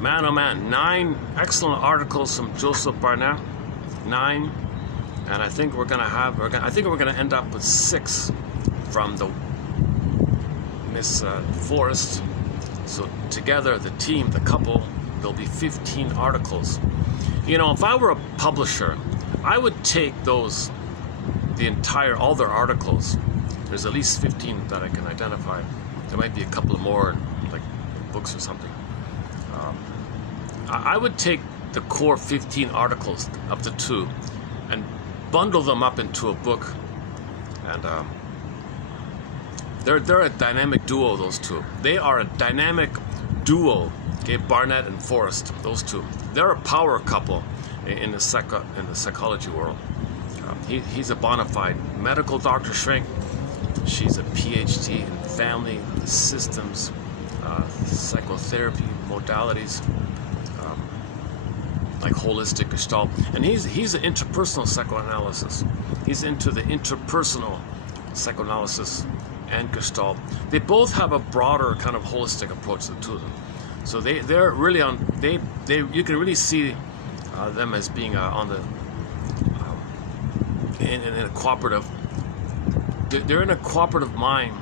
Man, oh man, 9 excellent articles from Joseph Barnett. 9, and I think we're gonna end up with 6 from the Miss Forrest. So together, the team, the couple, there'll be 15 articles. You know, if I were a publisher, I would take all their articles. There's at least 15 that I can identify. There might be a couple more, like books or something. I would take the core 15 articles up to 2 and bundle them up into a book. And they're a dynamic duo, those 2. They are a dynamic duo, okay, Barnett and Forrest, those 2. They're a power couple in the psychology world. He's a bona fide medical doctor shrink. She's a PhD in family systems, psychotherapy modalities, like holistic gestalt. And he's an interpersonal psychoanalysis. He's into the interpersonal psychoanalysis and gestalt. They both have a broader kind of holistic approach to the 2 of them. So they're really on. You can really see them as being on the in a cooperative. They're in a cooperative mind,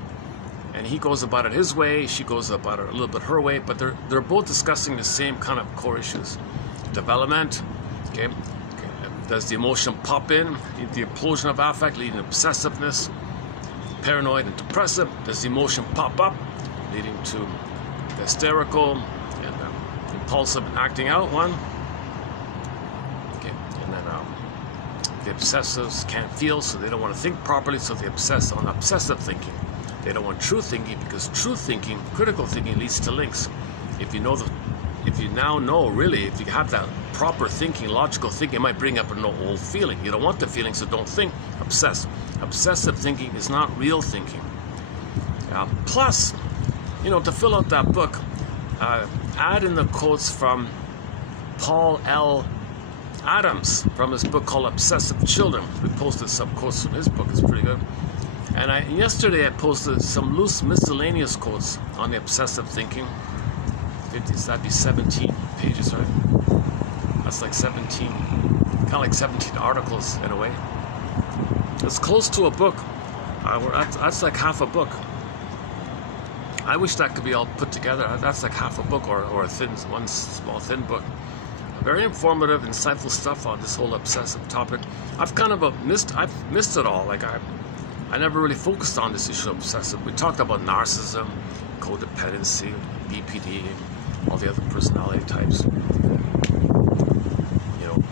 and he goes about it his way. She goes about it a little bit her way. But they're both discussing the same kind of core issues: development. Okay. Does the emotion pop in? The implosion of affect leading to obsessiveness, paranoid and depressive. Does the emotion pop up, leading to hysterical and impulsive and acting out one? Okay, and then the obsessives can't feel, so they don't want to think properly, so they obsess on obsessive thinking. They don't want true thinking, because true thinking, critical thinking, leads to links. If you now know, really, if you have that proper thinking, logical thinking, it might bring up an old feeling. You don't want the feeling, so don't think. Obsess. Obsessive thinking is not real thinking. Plus, you know, to fill out that book, add in the quotes from Paul L. Adams from his book called Obsessive Children. We posted some quotes from his book. It's pretty good. And yesterday I posted some loose miscellaneous quotes on the obsessive thinking. That'd be 17 pages, right? That's like 17, kind of like 17 articles in a way. It's close to a book. That's like half a book. I wish that could be all put together. That's like half a book or one small thin book. Very informative, insightful stuff on this whole obsessive topic. I've kind of missed it all. Like I never really focused on this issue of obsessive. We talked about narcissism, codependency, BPD, all the other personality types. You know,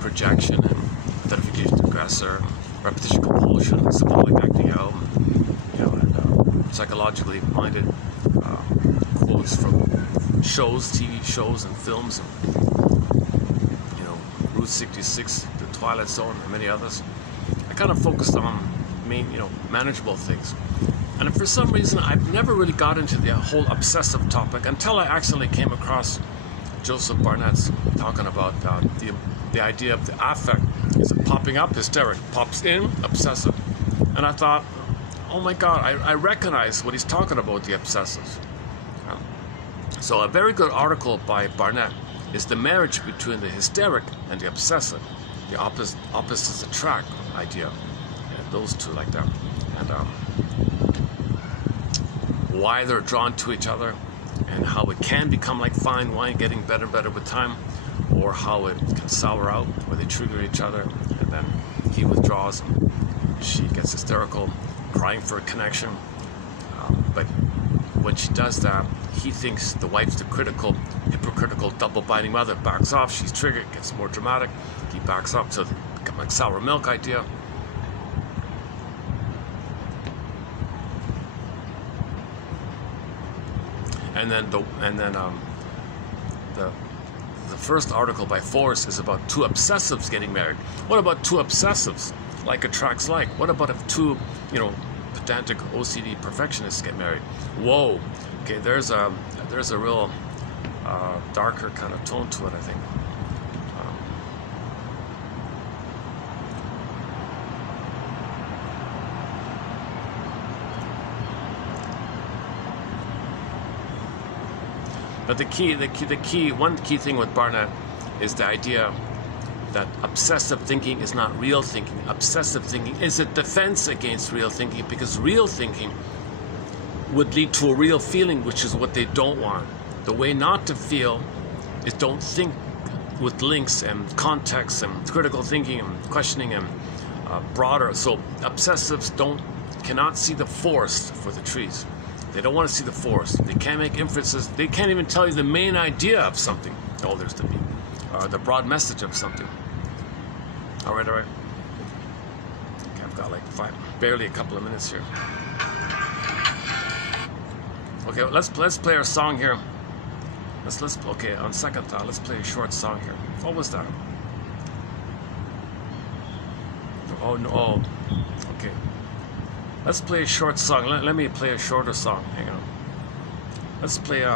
projection and identification to aggressor, repetition compulsion, symbolic acting out. You know, and psychologically minded quotes from shows, TV shows, and films. You know, Route 66, The Twilight Zone, and many others. I kind of focused on manageable things. And for some reason, I've never really got into the whole obsessive topic until I accidentally came across Joseph Barnett's talking about the idea of the affect. Is it popping up, hysteric, pops in, obsessive. And I thought, oh my God, I recognize what he's talking about, the obsessive. So a very good article by Barnett is the marriage between the hysteric and the obsessive. The opposites attract idea. And those two like that. And why they're drawn to each other, and how it can become like fine wine, getting better and better with time, or how it can sour out, where they trigger each other, and then he withdraws, and she gets hysterical, crying for a connection. But when she does that, he thinks the wife's the critical, hypocritical, double-binding mother. Backs off, she's triggered, gets more dramatic. He backs up to the like sour milk idea. And then the first article by Forrest is about two obsessives getting married. What about two obsessives? Like attracts like. What about if two, pedantic OCD perfectionists get married? Whoa. Okay, there's a real darker kind of tone to it, I think. But one key thing with Barnett is the idea that obsessive thinking is not real thinking. Obsessive thinking is a defense against real thinking, because real thinking would lead to a real feeling, which is what they don't want. The way not to feel is don't think with links and context and critical thinking and questioning and broader. So obsessives cannot see the forest for the trees. They don't want to see the forest. They can't make inferences. They can't even tell you the main idea of something. Oh, there's the broad message of something. All right. Okay, I've got like barely a couple of minutes here. Okay, let's play our song here. Okay, on second thought, let's play a short song here. What was that? Oh no. Oh, okay. Let's play a short song. Let me play a shorter song. Hang on. Let's play,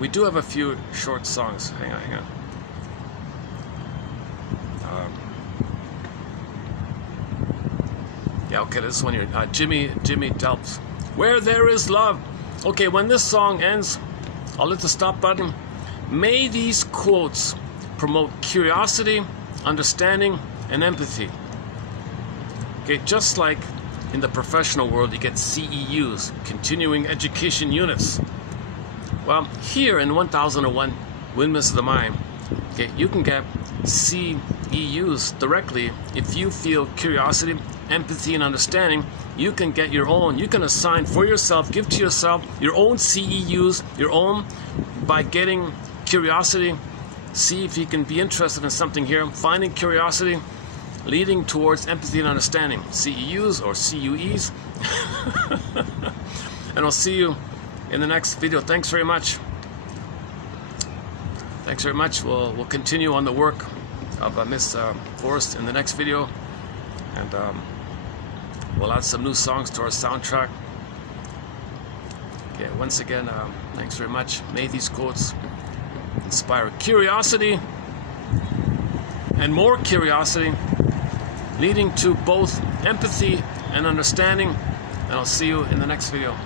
we do have a few short songs. Hang on. Yeah, okay, this one here. Jimmy Delps. Where there is love. Okay, when this song ends, I'll hit the stop button. May these quotes promote curiosity, understanding, and empathy. Okay, just like in the professional world, you get CEUs, continuing education units. Well, here in 1001 Windmills of the Mind, okay, you can get CEUs directly. If you feel curiosity, empathy, and understanding, you can get your own. You can assign for yourself, give to yourself your own CEUs, your own, by getting curiosity. See if you can be interested in something here, finding curiosity, leading towards empathy and understanding. CEUs or CUEs. And I'll see you in the next video. Thanks very much. Thanks very much. We'll continue on the work of Miss Forrest in the next video. And we'll add some new songs to our soundtrack. Okay, once again, thanks very much. May these quotes inspire curiosity and more curiosity, leading to both empathy and understanding. And I'll see you in the next video.